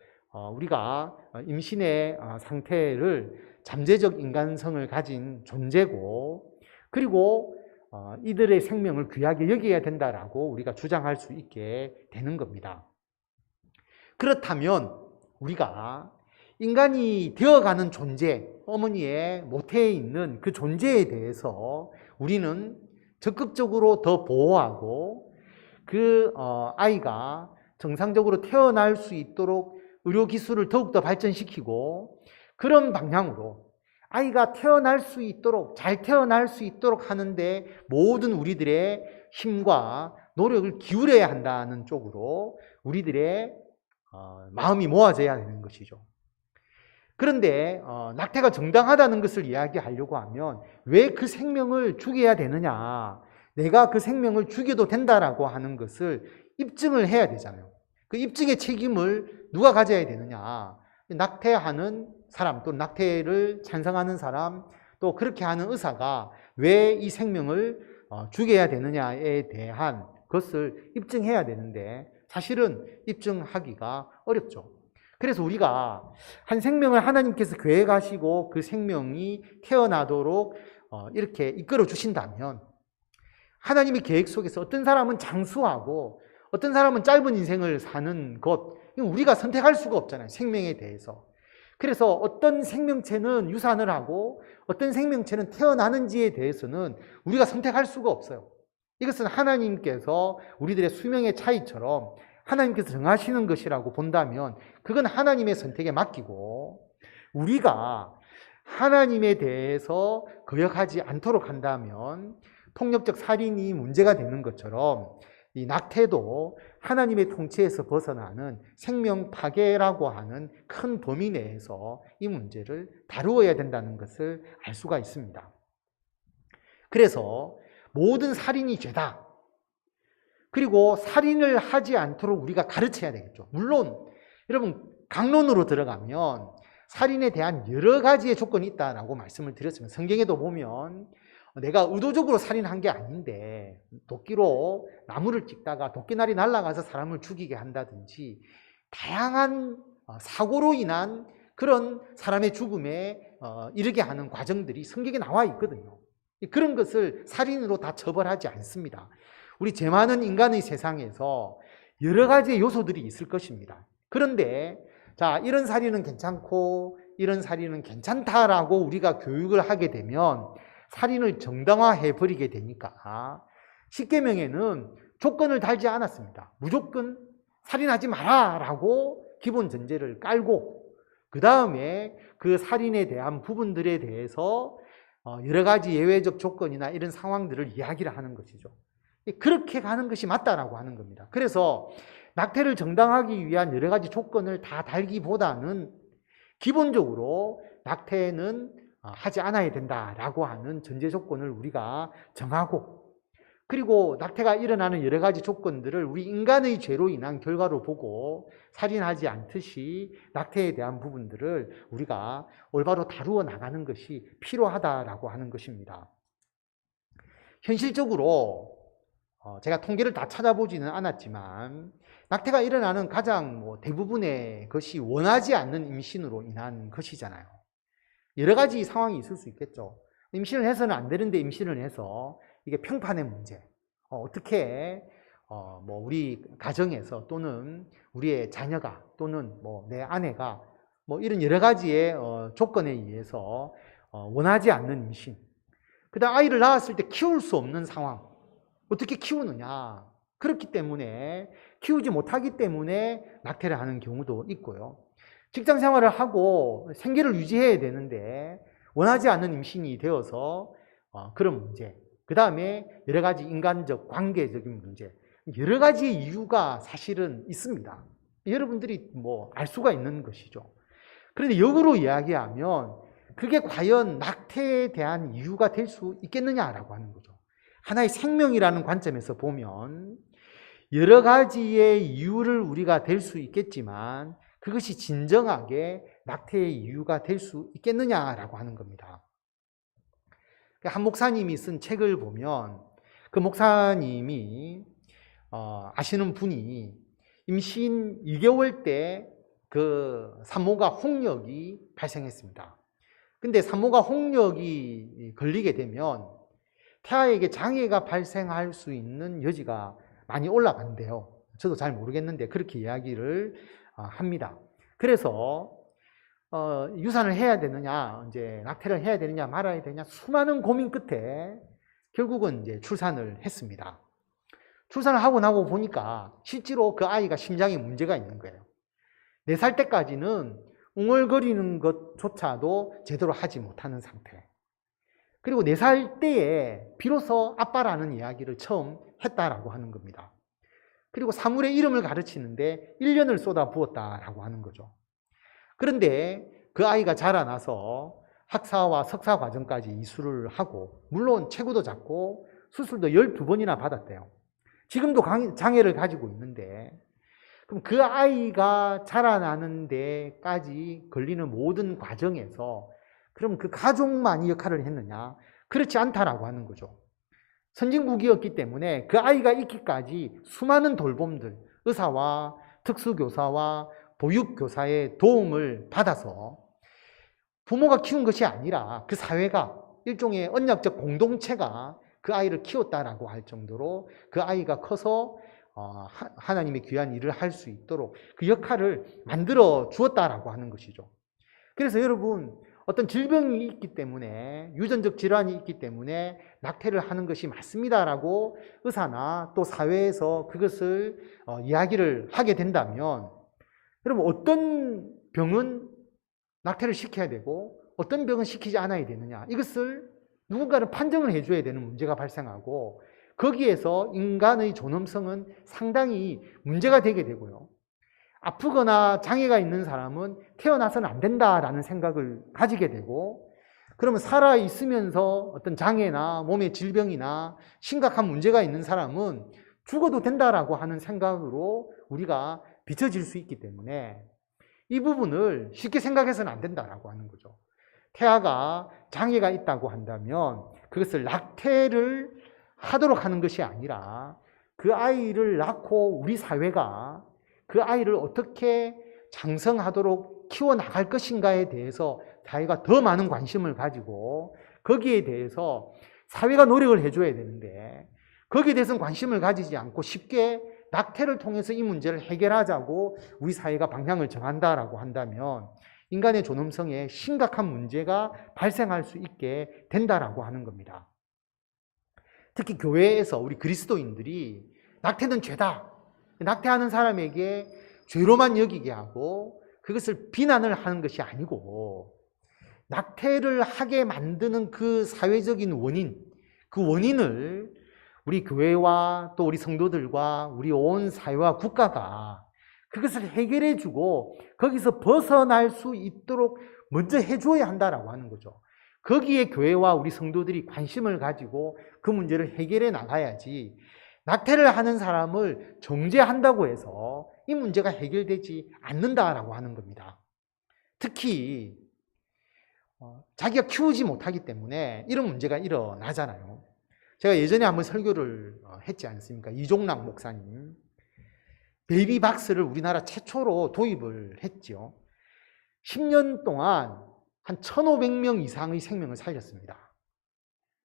우리가 임신의 상태를 잠재적 인간성을 가진 존재고, 그리고 이들의 생명을 귀하게 여겨야 된다라고 우리가 주장할 수 있게 되는 겁니다. 그렇다면 우리가 인간이 되어가는 존재, 어머니의 모태에 있는 그 존재에 대해서 우리는 적극적으로 더 보호하고 그 아이가 정상적으로 태어날 수 있도록 의료기술을 더욱더 발전시키고 그런 방향으로 아이가 태어날 수 있도록, 잘 태어날 수 있도록 하는데 모든 우리들의 힘과 노력을 기울여야 한다는 쪽으로 우리들의 마음이 모아져야 되는 것이죠. 그런데 낙태가 정당하다는 것을 이야기하려고 하면 왜 그 생명을 죽여야 되느냐, 내가 그 생명을 죽여도 된다라고 하는 것을 입증을 해야 되잖아요. 그 입증의 책임을 누가 가져야 되느냐, 낙태하는 사람, 또 낙태를 찬성하는 사람, 또 그렇게 하는 의사가 왜 이 생명을 죽여야 되느냐에 대한 것을 입증해야 되는데 사실은 입증하기가 어렵죠. 그래서 우리가 한 생명을 하나님께서 계획하시고 그 생명이 태어나도록 이렇게 이끌어 주신다면, 하나님의 계획 속에서 어떤 사람은 장수하고 어떤 사람은 짧은 인생을 사는 것, 우리가 선택할 수가 없잖아요, 생명에 대해서. 그래서 어떤 생명체는 유산을 하고 어떤 생명체는 태어나는지에 대해서는 우리가 선택할 수가 없어요. 이것은 하나님께서 우리들의 수명의 차이처럼 하나님께서 정하시는 것이라고 본다면 그건 하나님의 선택에 맡기고, 우리가 하나님에 대해서 거역하지 않도록 한다면 폭력적 살인이 문제가 되는 것처럼 이 낙태도 하나님의 통치에서 벗어나는 생명 파괴라고 하는 큰 범위 내에서 이 문제를 다루어야 된다는 것을 알 수가 있습니다. 그래서 모든 살인이 죄다. 그리고 살인을 하지 않도록 우리가 가르쳐야 되겠죠. 물론 여러분, 강론으로 들어가면 살인에 대한 여러 가지의 조건이 있다라고 말씀을 드렸으면, 성경에도 보면 내가 의도적으로 살인한 게 아닌데 도끼로 나무를 찍다가 도끼날이 날아가서 사람을 죽이게 한다든지 다양한 사고로 인한 그런 사람의 죽음에 이르게 하는 과정들이 성경에 나와 있거든요. 그런 것을 살인으로 다 처벌하지 않습니다. 우리 죄 많은 인간의 세상에서 여러 가지의 요소들이 있을 것입니다. 그런데 자, 이런 살인은 괜찮고 이런 살인은 괜찮다라고 우리가 교육을 하게 되면 살인을 정당화해 버리게 되니까 십계명에는 조건을 달지 않았습니다. 무조건 살인하지 마라라고 기본 전제를 깔고, 그 다음에 그 살인에 대한 부분들에 대해서 여러 가지 예외적 조건이나 이런 상황들을 이야기를 하는 것이죠. 그렇게 가는 것이 맞다라고 하는 겁니다. 그래서 낙태를 정당하기 위한 여러 가지 조건을 다 달기보다는 기본적으로 낙태는 하지 않아야 된다라고 하는 전제 조건을 우리가 정하고, 그리고 낙태가 일어나는 여러 가지 조건들을 우리 인간의 죄로 인한 결과로 보고 살인하지 않듯이 낙태에 대한 부분들을 우리가 올바로 다루어 나가는 것이 필요하다라고 하는 것입니다. 현실적으로 제가 통계를 다 찾아보지는 않았지만 낙태가 일어나는 가장 대부분의 것이 원하지 않는 임신으로 인한 것이잖아요. 여러 가지 상황이 있을 수 있겠죠. 임신을 해서는 안 되는데 임신을 해서 이게 평판의 문제, 어떻게 우리 가정에서 또는 우리의 자녀가 또는 내 아내가 이런 여러 가지의 조건에 의해서 원하지 않는 임신, 그다음 아이를 낳았을 때 키울 수 없는 상황, 어떻게 키우느냐, 그렇기 때문에 키우지 못하기 때문에 낙태를 하는 경우도 있고요. 직장 생활을 하고 생계를 유지해야 되는데 원하지 않는 임신이 되어서 그런 문제, 그 다음에 여러 가지 인간적 관계적인 문제, 여러 가지의 이유가 사실은 있습니다. 여러분들이 알 수가 있는 것이죠. 그런데 역으로 이야기하면 그게 과연 낙태에 대한 이유가 될 수 있겠느냐라고 하는 거죠. 하나의 생명이라는 관점에서 보면 여러 가지의 이유를 우리가 댈 수 있겠지만 그것이 진정하게 낙태의 이유가 될 수 있겠느냐라고 하는 겁니다. 한 목사님이 쓴 책을 보면 그 목사님이 아시는 분이 임신 2개월 때 그 산모가 홍역이 발생했습니다. 근데 산모가 홍역이 걸리게 되면 태아에게 장애가 발생할 수 있는 여지가 많이 올라간대요. 저도 잘 모르겠는데 그렇게 이야기를 합니다. 그래서 유산을 해야 되느냐, 이제 낙태를 해야 되느냐 말아야 되느냐 수많은 고민 끝에 결국은 이제 출산을 했습니다. 출산을 하고 나고 보니까 실제로 그 아이가 심장에 문제가 있는 거예요. 4살 때까지는 웅얼거리는 것조차도 제대로 하지 못하는 상태. 그리고 4살 때에 비로소 아빠라는 이야기를 처음 했다라고 하는 겁니다. 그리고 사물의 이름을 가르치는데 1년을 쏟아 부었다라고 하는 거죠. 그런데 그 아이가 자라나서 학사와 석사 과정까지 이수를 하고, 물론 체구도 작고 수술도 12번이나 받았대요. 지금도 장애를 가지고 있는데, 그럼 그 아이가 자라나는 데까지 걸리는 모든 과정에서 그럼 그 가족만이 역할을 했느냐? 그렇지 않다라고 하는 거죠. 선진국이었기 때문에 그 아이가 있기까지 수많은 돌봄들, 의사와 특수교사와 보육교사의 도움을 받아서 부모가 키운 것이 아니라 그 사회가, 일종의 언약적 공동체가 그 아이를 키웠다라고 할 정도로 그 아이가 커서 하나님의 귀한 일을 할 수 있도록 그 역할을 만들어 주었다라고 하는 것이죠. 그래서 여러분, 어떤 질병이 있기 때문에, 유전적 질환이 있기 때문에 낙태를 하는 것이 맞습니다라고 의사나 또 사회에서 그것을 이야기를 하게 된다면, 여러분, 어떤 병은 낙태를 시켜야 되고 어떤 병은 시키지 않아야 되느냐, 이것을 누군가는 판정을 해줘야 되는 문제가 발생하고, 거기에서 인간의 존엄성은 상당히 문제가 되게 되고요. 아프거나 장애가 있는 사람은 태어나서는 안 된다라는 생각을 가지게 되고, 그러면 살아있으면서 어떤 장애나 몸의 질병이나 심각한 문제가 있는 사람은 죽어도 된다라고 하는 생각으로 우리가 비춰질 수 있기 때문에 이 부분을 쉽게 생각해서는 안 된다라고 하는 거죠. 태아가 장애가 있다고 한다면 그것을 낙태를 하도록 하는 것이 아니라, 그 아이를 낳고 우리 사회가 그 아이를 어떻게 장성하도록 키워나갈 것인가에 대해서 사회가 더 많은 관심을 가지고, 거기에 대해서 사회가 노력을 해줘야 되는데, 거기에 대해서는 관심을 가지지 않고 쉽게 낙태를 통해서 이 문제를 해결하자고 우리 사회가 방향을 정한다라고 한다면 인간의 존엄성에 심각한 문제가 발생할 수 있게 된다라고 하는 겁니다. 특히 교회에서 우리 그리스도인들이 낙태는 죄다, 낙태하는 사람에게 죄로만 여기게 하고 그것을 비난을 하는 것이 아니고, 낙태를 하게 만드는 그 사회적인 원인, 그 원인을 우리 교회와 또 우리 성도들과 우리 온 사회와 국가가 그것을 해결해 주고 거기서 벗어날 수 있도록 먼저 해줘야 한다라고 하는 거죠. 거기에 교회와 우리 성도들이 관심을 가지고 그 문제를 해결해 나가야지, 낙태를 하는 사람을 정죄한다고 해서 이 문제가 해결되지 않는다라고 하는 겁니다. 특히 자기가 키우지 못하기 때문에 이런 문제가 일어나잖아요. 제가 예전에 한번 설교를 했지 않습니까? 이종락 목사님. 베이비박스를 우리나라 최초로 도입을 했죠. 10년 동안 한 1,500명 이상의 생명을 살렸습니다.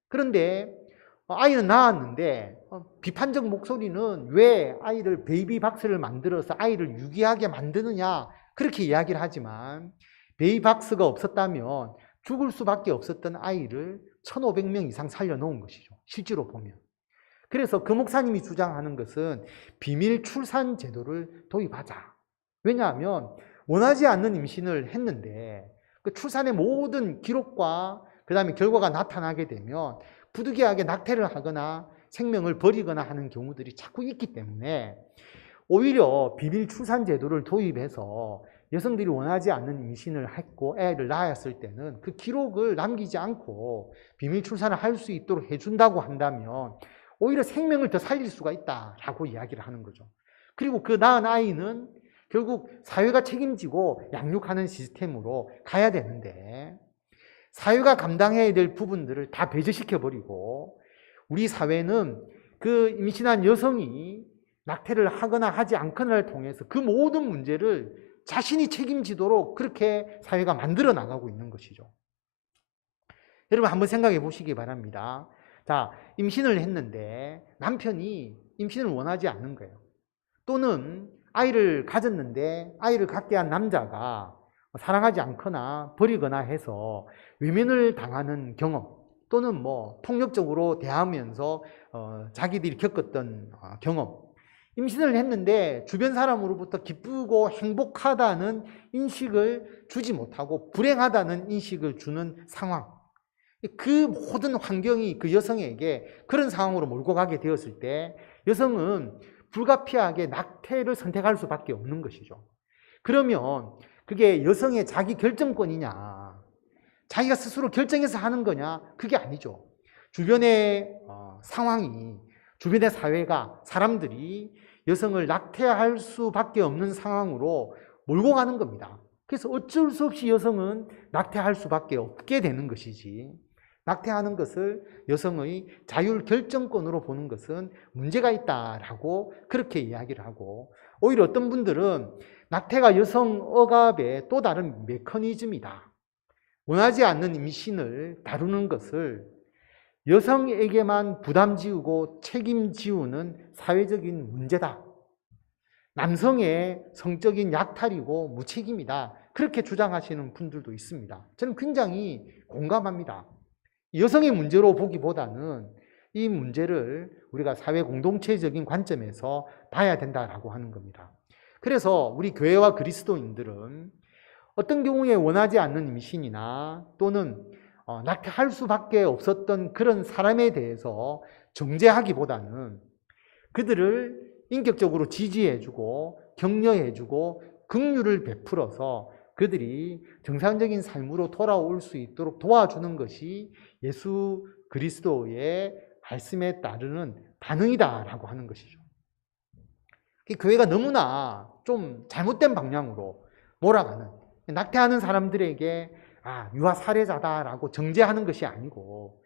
그런데 아이는 낳았는데 비판적 목소리는 왜 아이를 베이비박스를 만들어서 아이를 유기하게 만드느냐, 그렇게 이야기를 하지만 베이비박스가 없었다면 죽을 수밖에 없었던 아이를 1,500명 이상 살려놓은 것이죠, 실제로 보면. 그래서 그 목사님이 주장하는 것은 비밀 출산 제도를 도입하자. 왜냐하면 원하지 않는 임신을 했는데 그 출산의 모든 기록과 그 다음에 결과가 나타나게 되면 부득이하게 낙태를 하거나 생명을 버리거나 하는 경우들이 자꾸 있기 때문에, 오히려 비밀 출산 제도를 도입해서 여성들이 원하지 않는 임신을 했고 애를 낳았을 때는 그 기록을 남기지 않고 비밀 출산을 할 수 있도록 해준다고 한다면 오히려 생명을 더 살릴 수가 있다라고 이야기를 하는 거죠. 그리고 그 낳은 아이는 결국 사회가 책임지고 양육하는 시스템으로 가야 되는데, 사회가 감당해야 될 부분들을 다 배제시켜버리고 우리 사회는 그 임신한 여성이 낙태를 하거나 하지 않거나를 통해서 그 모든 문제를 자신이 책임지도록 그렇게 사회가 만들어 나가고 있는 것이죠. 여러분 한번 생각해 보시기 바랍니다. 자, 임신을 했는데 남편이 임신을 원하지 않는 거예요. 또는 아이를 가졌는데 아이를 갖게 한 남자가 사랑하지 않거나 버리거나 해서 외면을 당하는 경험, 또는 폭력적으로 대하면서 자기들이 겪었던 경험, 임신을 했는데 주변 사람으로부터 기쁘고 행복하다는 인식을 주지 못하고 불행하다는 인식을 주는 상황, 그 모든 환경이 그 여성에게 그런 상황으로 몰고 가게 되었을 때 불가피하게 낙태를 선택할 수밖에 없는 것이죠. 그러면 그게 여성의 자기 결정권이냐, 자기가 스스로 결정해서 하는 거냐, 그게 아니죠. 주변의 상황이, 주변의 사회가, 사람들이 여성을 낙태할 수밖에 없는 상황으로 몰고 가는 겁니다. 그래서 어쩔 수 없이 여성은 낙태할 수밖에 없게 되는 것이지, 낙태하는 것을 여성의 자율 결정권으로 보는 것은 문제가 있다라고 그렇게 이야기를 하고, 오히려 어떤 분들은 낙태가 여성 억압의 또 다른 메커니즘이다, 원하지 않는 임신을 다루는 것을 여성에게만 부담 지우고 책임 지우는 사회적인 문제다, 남성의 성적인 약탈이고 무책임이다, 그렇게 주장하시는 분들도 있습니다. 저는 굉장히 공감합니다. 여성의 문제로 보기보다는 이 문제를 우리가 사회 공동체적인 관점에서 봐야 된다라고 하는 겁니다. 그래서 우리 교회와 그리스도인들은 어떤 경우에 원하지 않는 임신이나 또는 낙태할 수밖에 없었던 그런 사람에 대해서 정죄하기보다는 그들을 인격적으로 지지해주고 격려해주고 긍휼을 베풀어서 그들이 정상적인 삶으로 돌아올 수 있도록 도와주는 것이 예수 그리스도의 말씀에 따르는 반응이다라고 하는 것이죠. 교회가 너무나 좀 잘못된 방향으로 몰아가는, 낙태하는 사람들에게 유아 살해자다라고 정죄하는 것이 아니고,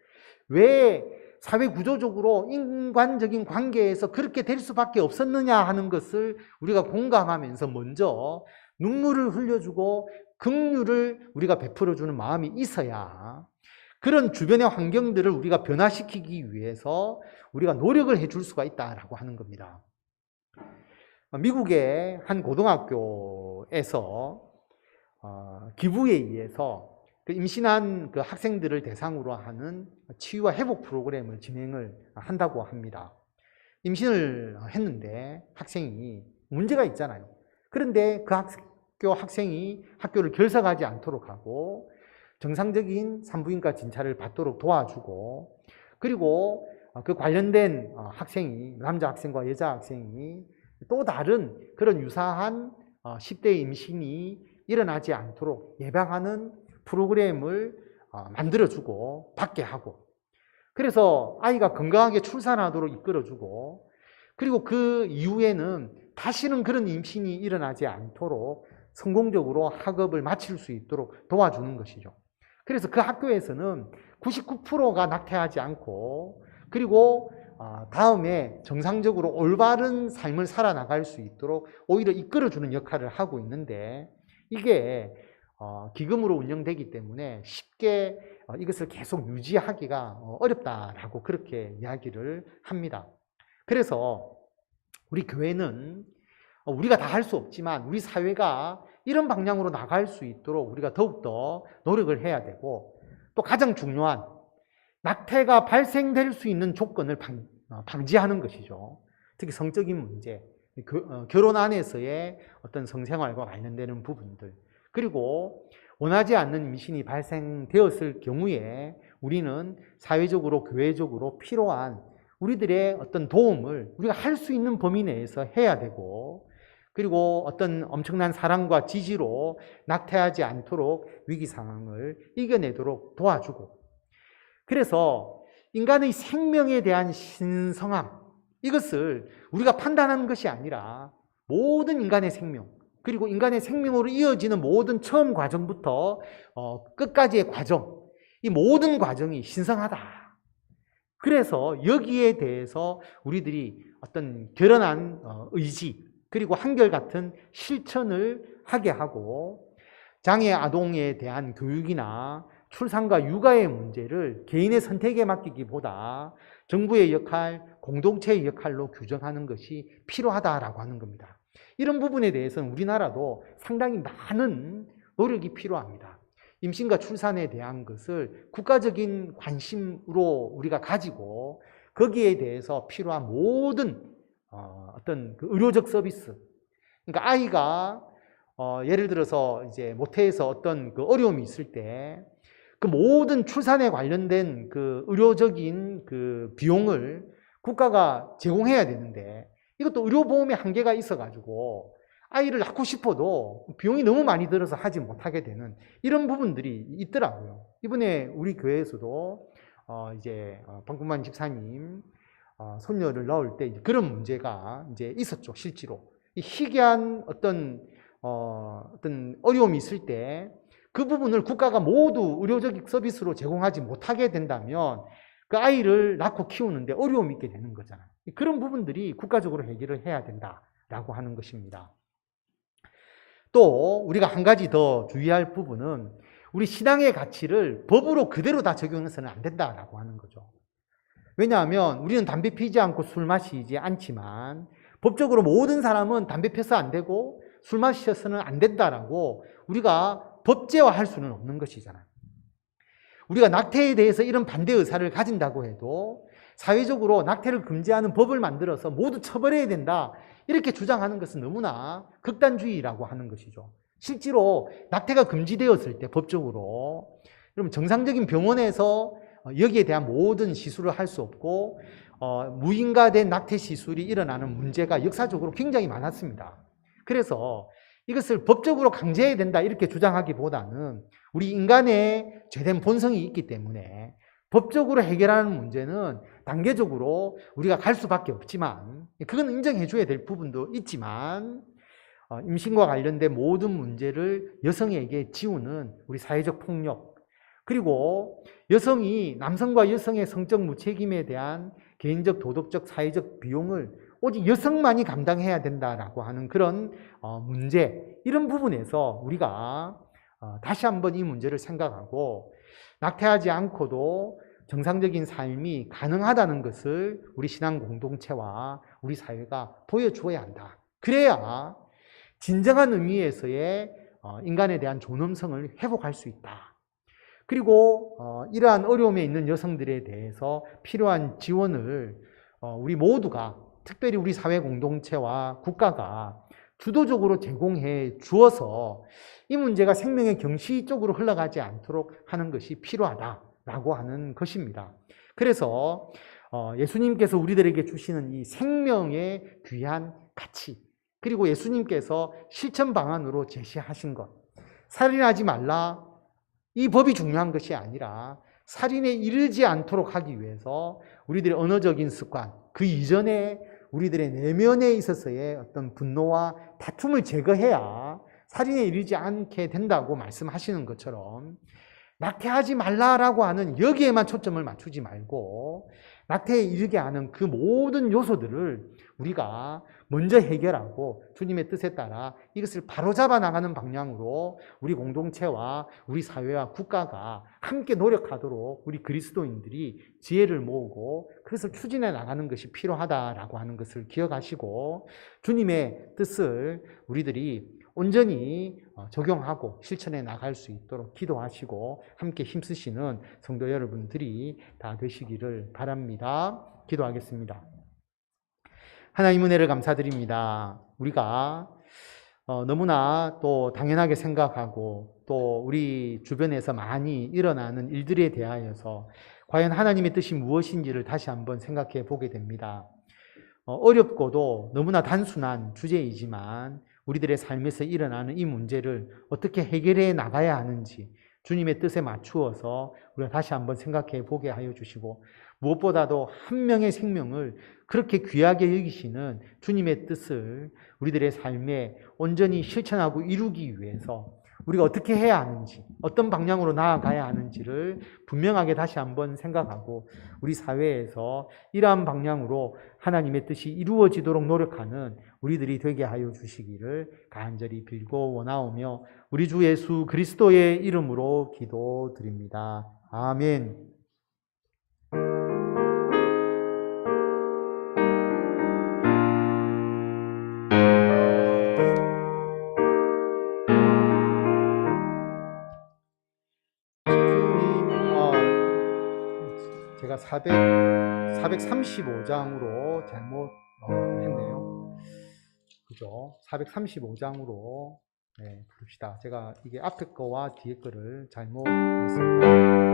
왜 사회 구조적으로 인간적인 관계에서 그렇게 될 수밖에 없었느냐 하는 것을 우리가 공감하면서 먼저 눈물을 흘려주고 긍휼을 우리가 베풀어주는 마음이 있어야 그런 주변의 환경들을 우리가 변화시키기 위해서 우리가 노력을 해줄 수가 있다라고 하는 겁니다. 미국의 한 고등학교에서 기부에 의해서 임신한 그 학생들을 대상으로 하는 치유와 회복 프로그램을 진행을 한다고 합니다. 임신을 했는데 학생이 문제가 있잖아요. 그런데 그 학생이 학교를 결석하지 않도록 하고 정상적인 산부인과 진찰을 받도록 도와주고, 그리고 그 관련된 학생이, 남자 학생과 여자 학생이 또 다른 그런 유사한 10대 임신이 일어나지 않도록 예방하는 프로그램을 만들어주고 받게 하고, 그래서 아이가 건강하게 출산하도록 이끌어주고, 그리고 그 이후에는 다시는 그런 임신이 일어나지 않도록 성공적으로 학업을 마칠 수 있도록 도와주는 것이죠. 그래서 그 학교에서는 99%가 낙태하지 않고, 그리고 다음에 정상적으로 올바른 삶을 살아나갈 수 있도록 오히려 이끌어주는 역할을 하고 있는데, 이게 기금으로 운영되기 때문에 쉽게 이것을 계속 유지하기가 어렵다라고 그렇게 이야기를 합니다. 그래서 우리 교회는 우리가 다 할 수 없지만 우리 사회가 이런 방향으로 나갈 수 있도록 우리가 더욱더 노력을 해야 되고, 또 가장 중요한 낙태가 발생될 수 있는 조건을 방지하는 것이죠. 특히 성적인 문제, 결혼 안에서의 어떤 성생활과 관련되는 부분들, 그리고 원하지 않는 임신이 발생되었을 경우에 우리는 사회적으로, 교회적으로 필요한 우리들의 어떤 도움을 우리가 할 수 있는 범위 내에서 해야 되고, 그리고 어떤 엄청난 사랑과 지지로 낙태하지 않도록 위기 상황을 이겨내도록 도와주고, 그래서 인간의 생명에 대한 신성함, 이것을 우리가 판단하는 것이 아니라 모든 인간의 생명, 그리고 인간의 생명으로 이어지는 모든 처음 과정부터 끝까지의 과정, 이 모든 과정이 신성하다. 그래서 여기에 대해서 우리들이 어떤 결연한 의지, 그리고 한결같은 실천을 하게 하고, 장애 아동에 대한 교육이나 출산과 육아의 문제를 개인의 선택에 맡기기보다 정부의 역할, 공동체의 역할로 규정하는 것이 필요하다라고 하는 겁니다. 이런 부분에 대해서는 우리나라도 상당히 많은 노력이 필요합니다. 임신과 출산에 대한 것을 국가적인 관심으로 우리가 가지고 거기에 대해서 필요한 모든 어떤 그 의료적 서비스, 그러니까 아이가 예를 들어서 이제 모태에서 어떤 그 어려움이 있을 때 그 모든 출산에 관련된 그 의료적인 그 비용을 국가가 제공해야 되는데, 이것도 의료보험의 한계가 있어가지고 아이를 낳고 싶어도 비용이 너무 많이 들어서 하지 못하게 되는 이런 부분들이 있더라고요. 이번에 우리 교회에서도 이제 방금만 집사님 손녀를 낳을 때 그런 문제가 이제 있었죠, 실제로. 이 희귀한 어떤 어려움이 있을 때 그 부분을 국가가 모두 의료적 서비스로 제공하지 못하게 된다면 그 아이를 낳고 키우는데 어려움이 있게 되는 거잖아요. 그런 부분들이 국가적으로 해결을 해야 된다라고 하는 것입니다. 또 우리가 한 가지 더 주의할 부분은 우리 신앙의 가치를 법으로 그대로 다 적용해서는 안 된다라고 하는 거죠. 왜냐하면 우리는 담배 피지 않고 술 마시지 않지만 법적으로 모든 사람은 담배 펴서 안 되고 술 마셔서는 안 된다라고 우리가 법제화할 수는 없는 것이잖아요. 우리가 낙태에 대해서 이런 반대 의사를 가진다고 해도 사회적으로 낙태를 금지하는 법을 만들어서 모두 처벌해야 된다 이렇게 주장하는 것은 너무나 극단주의라고 하는 것이죠. 실제로 낙태가 금지되었을 때 법적으로 여러분 정상적인 병원에서 여기에 대한 모든 시술을 할 수 없고 무인가된 낙태 시술이 일어나는 문제가 역사적으로 굉장히 많았습니다. 그래서 이것을 법적으로 강제해야 된다 이렇게 주장하기보다는 우리 인간의 죄된 본성이 있기 때문에 법적으로 해결하는 문제는 단계적으로 우리가 갈 수밖에 없지만 그건 인정해 줘야 될 부분도 있지만 임신과 관련된 모든 문제를 여성에게 지우는 우리 사회적 폭력, 그리고 여성이 남성과 여성의 성적 무책임에 대한 개인적, 도덕적, 사회적 비용을 오직 여성만이 감당해야 된다라고 하는 그런 문제, 이런 부분에서 우리가 다시 한번 이 문제를 생각하고 낙태하지 않고도 정상적인 삶이 가능하다는 것을 우리 신앙 공동체와 우리 사회가 보여주어야 한다. 그래야 진정한 의미에서의 인간에 대한 존엄성을 회복할 수 있다. 그리고 이러한 어려움에 있는 여성들에 대해서 필요한 지원을 우리 모두가, 특별히 우리 사회 공동체와 국가가 주도적으로 제공해 주어서 이 문제가 생명의 경시 쪽으로 흘러가지 않도록 하는 것이 필요하다라고 하는 것입니다. 그래서 예수님께서 우리들에게 주시는 이 생명의 귀한 가치, 그리고 예수님께서 실천 방안으로 제시하신 것, 살인하지 말라, 이 법이 중요한 것이 아니라 살인에 이르지 않도록 하기 위해서 우리들의 언어적인 습관, 그 이전에 우리들의 내면에 있어서의 어떤 분노와 다툼을 제거해야 살인에 이르지 않게 된다고 말씀하시는 것처럼 낙태하지 말라라고 하는 여기에만 초점을 맞추지 말고 낙태에 이르게 하는 그 모든 요소들을 우리가 먼저 해결하고 주님의 뜻에 따라 이것을 바로잡아 나가는 방향으로 우리 공동체와 우리 사회와 국가가 함께 노력하도록 우리 그리스도인들이 지혜를 모으고 그것을 추진해 나가는 것이 필요하다라고 하는 것을 기억하시고 주님의 뜻을 우리들이 온전히 적용하고 실천해 나갈 수 있도록 기도하시고 함께 힘쓰시는 성도 여러분들이 다 되시기를 바랍니다. 기도하겠습니다. 하나님 은혜를 감사드립니다. 우리가 너무나 또 당연하게 생각하고 또 우리 주변에서 많이 일어나는 일들에 대하여서 과연 하나님의 뜻이 무엇인지를 다시 한번 생각해 보게 됩니다. 어렵고도 너무나 단순한 주제이지만 우리들의 삶에서 일어나는 이 문제를 어떻게 해결해 나가야 하는지 주님의 뜻에 맞추어서 우리가 다시 한번 생각해 보게 하여 주시고, 무엇보다도 한 명의 생명을 그렇게 귀하게 여기시는 주님의 뜻을 우리들의 삶에 온전히 실천하고 이루기 위해서 우리가 어떻게 해야 하는지, 어떤 방향으로 나아가야 하는지를 분명하게 다시 한번 생각하고 우리 사회에서 이러한 방향으로 하나님의 뜻이 이루어지도록 노력하는 우리들이 되게 하여 주시기를 간절히 빌고 원하오며 우리 주 예수 그리스도의 이름으로 기도드립니다. 아멘. 제가 435장으로 잘못 했네요. 그죠? 435장으로 부릅시다. 제가 이게 앞에 거와 뒤에 거를 잘못 했습니다.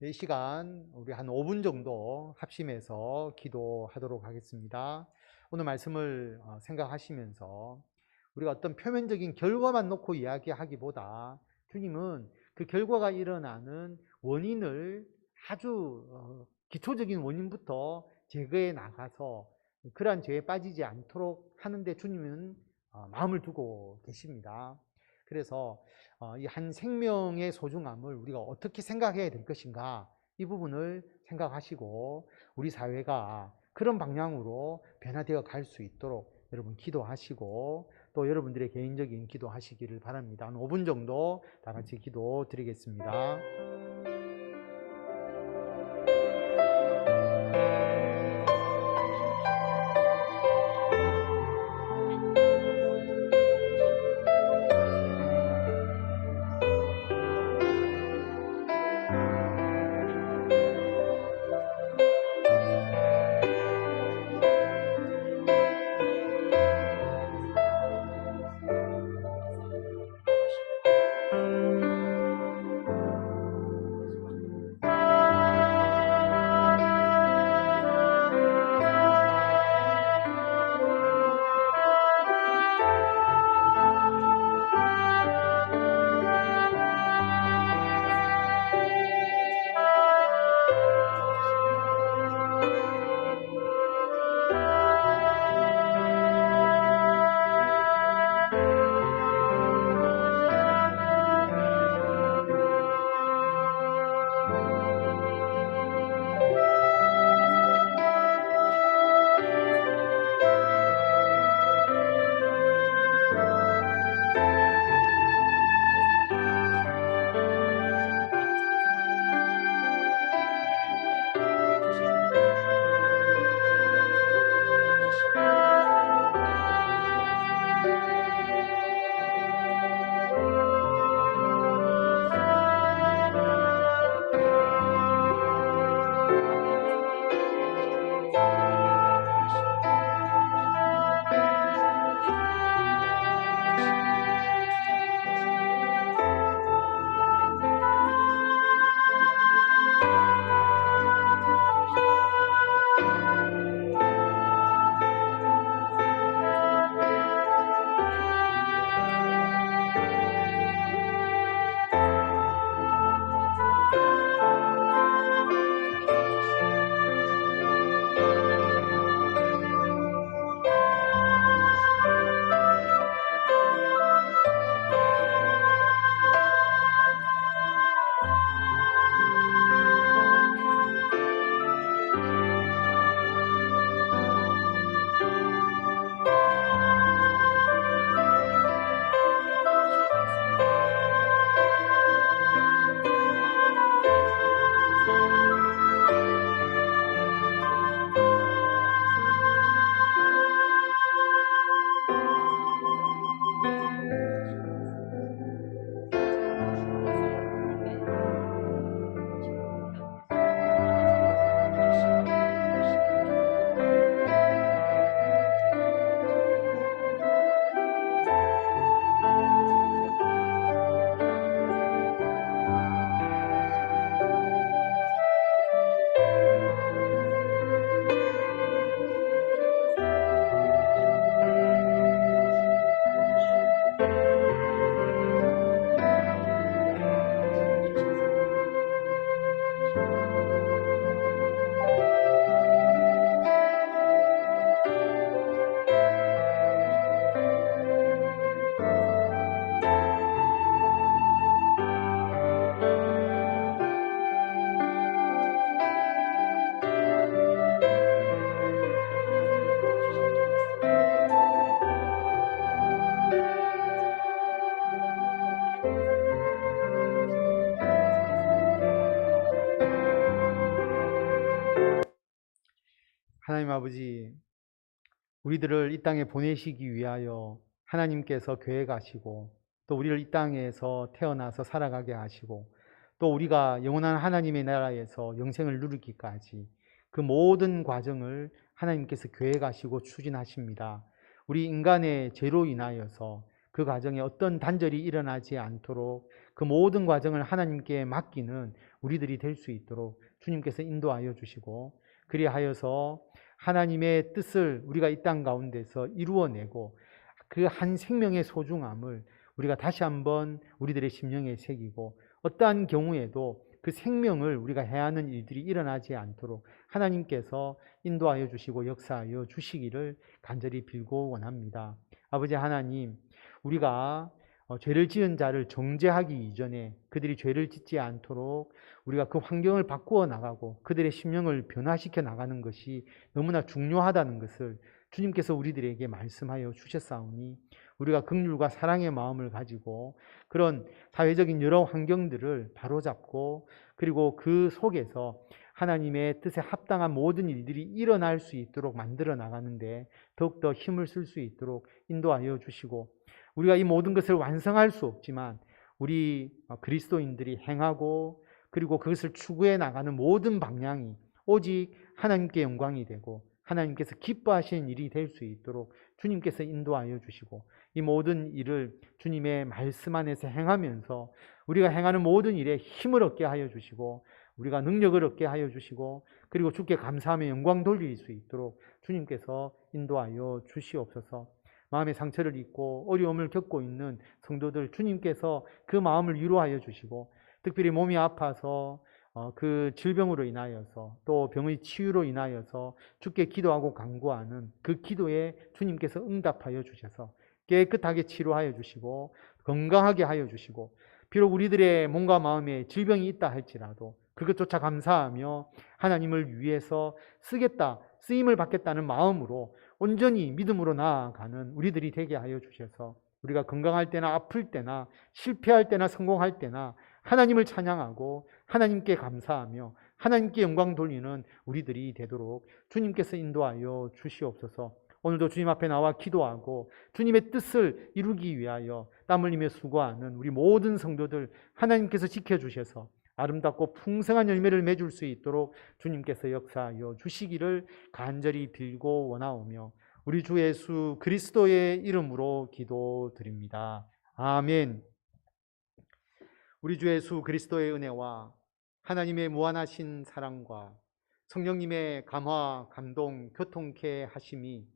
이 시간 우리 한 5분 정도 합심해서 기도하도록 하겠습니다. 오늘 말씀을 생각하시면서 우리가 어떤 표면적인 결과만 놓고 이야기하기보다 주님은 그 결과가 일어나는 원인을 아주 기초적인 원인부터 제거해 나가서 그러한 죄에 빠지지 않도록 하는데 주님은 마음을 두고 계십니다. 그래서 이 한 생명의 소중함을 우리가 어떻게 생각해야 될 것인가, 이 부분을 생각하시고 우리 사회가 그런 방향으로 변화되어 갈 수 있도록 여러분 기도하시고 또 여러분들의 개인적인 기도하시기를 바랍니다. 한 5분 정도 다 같이 기도 드리겠습니다. 하나님 아버지, 우리들을 이 땅에 보내시기 위하여 하나님께서 계획하시고 또 우리를 이 땅에서 태어나서 살아가게 하시고 또 우리가 영원한 하나님의 나라에서 영생을 누리기까지 그 모든 과정을 하나님께서 계획하시고 추진하십니다. 우리 인간의 죄로 인하여서 그 과정에 어떤 단절이 일어나지 않도록 그 모든 과정을 하나님께 맡기는 우리들이 될 수 있도록 주님께서 인도하여 주시고, 그리하여서 하나님의 뜻을 우리가 이 땅 가운데서 이루어내고 그 한 생명의 소중함을 우리가 다시 한번 우리들의 심령에 새기고, 어떠한 경우에도 그 생명을 우리가 해하는 일들이 일어나지 않도록 하나님께서 인도하여 주시고 역사하여 주시기를 간절히 빌고 원합니다. 아버지 하나님, 우리가 죄를 지은 자를 정죄하기 이전에 그들이 죄를 짓지 않도록 우리가 그 환경을 바꾸어 나가고 그들의 심령을 변화시켜 나가는 것이 너무나 중요하다는 것을 주님께서 우리들에게 말씀하여 주셨사오니, 우리가 긍휼과 사랑의 마음을 가지고 그런 사회적인 여러 환경들을 바로잡고, 그리고 그 속에서 하나님의 뜻에 합당한 모든 일들이 일어날 수 있도록 만들어 나가는데 더욱더 힘을 쓸 수 있도록 인도하여 주시고, 우리가 이 모든 것을 완성할 수 없지만 우리 그리스도인들이 행하고 그리고 그것을 추구해 나가는 모든 방향이 오직 하나님께 영광이 되고 하나님께서 기뻐하시는 일이 될 수 있도록 주님께서 인도하여 주시고, 이 모든 일을 주님의 말씀 안에서 행하면서 우리가 행하는 모든 일에 힘을 얻게 하여 주시고, 우리가 능력을 얻게 하여 주시고, 그리고 주께 감사하며 영광 돌릴 수 있도록 주님께서 인도하여 주시옵소서. 마음의 상처를 입고 어려움을 겪고 있는 성도들, 주님께서 그 마음을 위로하여 주시고, 특별히 몸이 아파서 그 질병으로 인하여서 또 병의 치유로 인하여서 주께 기도하고 간구하는 그 기도에 주님께서 응답하여 주셔서 깨끗하게 치료하여 주시고 건강하게 하여 주시고, 비록 우리들의 몸과 마음에 질병이 있다 할지라도 그것조차 감사하며 하나님을 위해서 쓰겠다, 쓰임을 받겠다는 마음으로 온전히 믿음으로 나아가는 우리들이 되게 하여 주셔서, 우리가 건강할 때나 아플 때나 실패할 때나 성공할 때나 하나님을 찬양하고 하나님께 감사하며 하나님께 영광 돌리는 우리들이 되도록 주님께서 인도하여 주시옵소서. 오늘도 주님 앞에 나와 기도하고 주님의 뜻을 이루기 위하여 땀 흘리며 수고하는 우리 모든 성도들 하나님께서 지켜주셔서 아름답고 풍성한 열매를 맺을 수 있도록 주님께서 역사하여 주시기를 간절히 빌고 원하오며 우리 주 예수 그리스도의 이름으로 기도드립니다. 아멘. 우리 주 예수 그리스도의 은혜와 하나님의 무한하신 사랑과 성령님의 감화, 감동, 교통케 하심이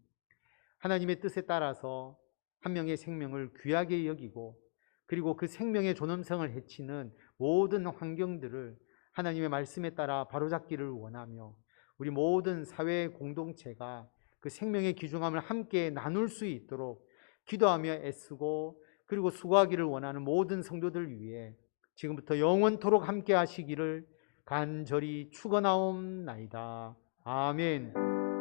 하나님의 뜻에 따라서 한 명의 생명을 귀하게 여기고, 그리고 그 생명의 존엄성을 해치는 모든 환경들을 하나님의 말씀에 따라 바로잡기를 원하며, 우리 모든 사회 공동체가 그 생명의 귀중함을 함께 나눌 수 있도록 기도하며 애쓰고 그리고 수고하기를 원하는 모든 성도들 위해 지금부터 영원토록 함께 하시기를 간절히 축원하옵나이다. 아멘.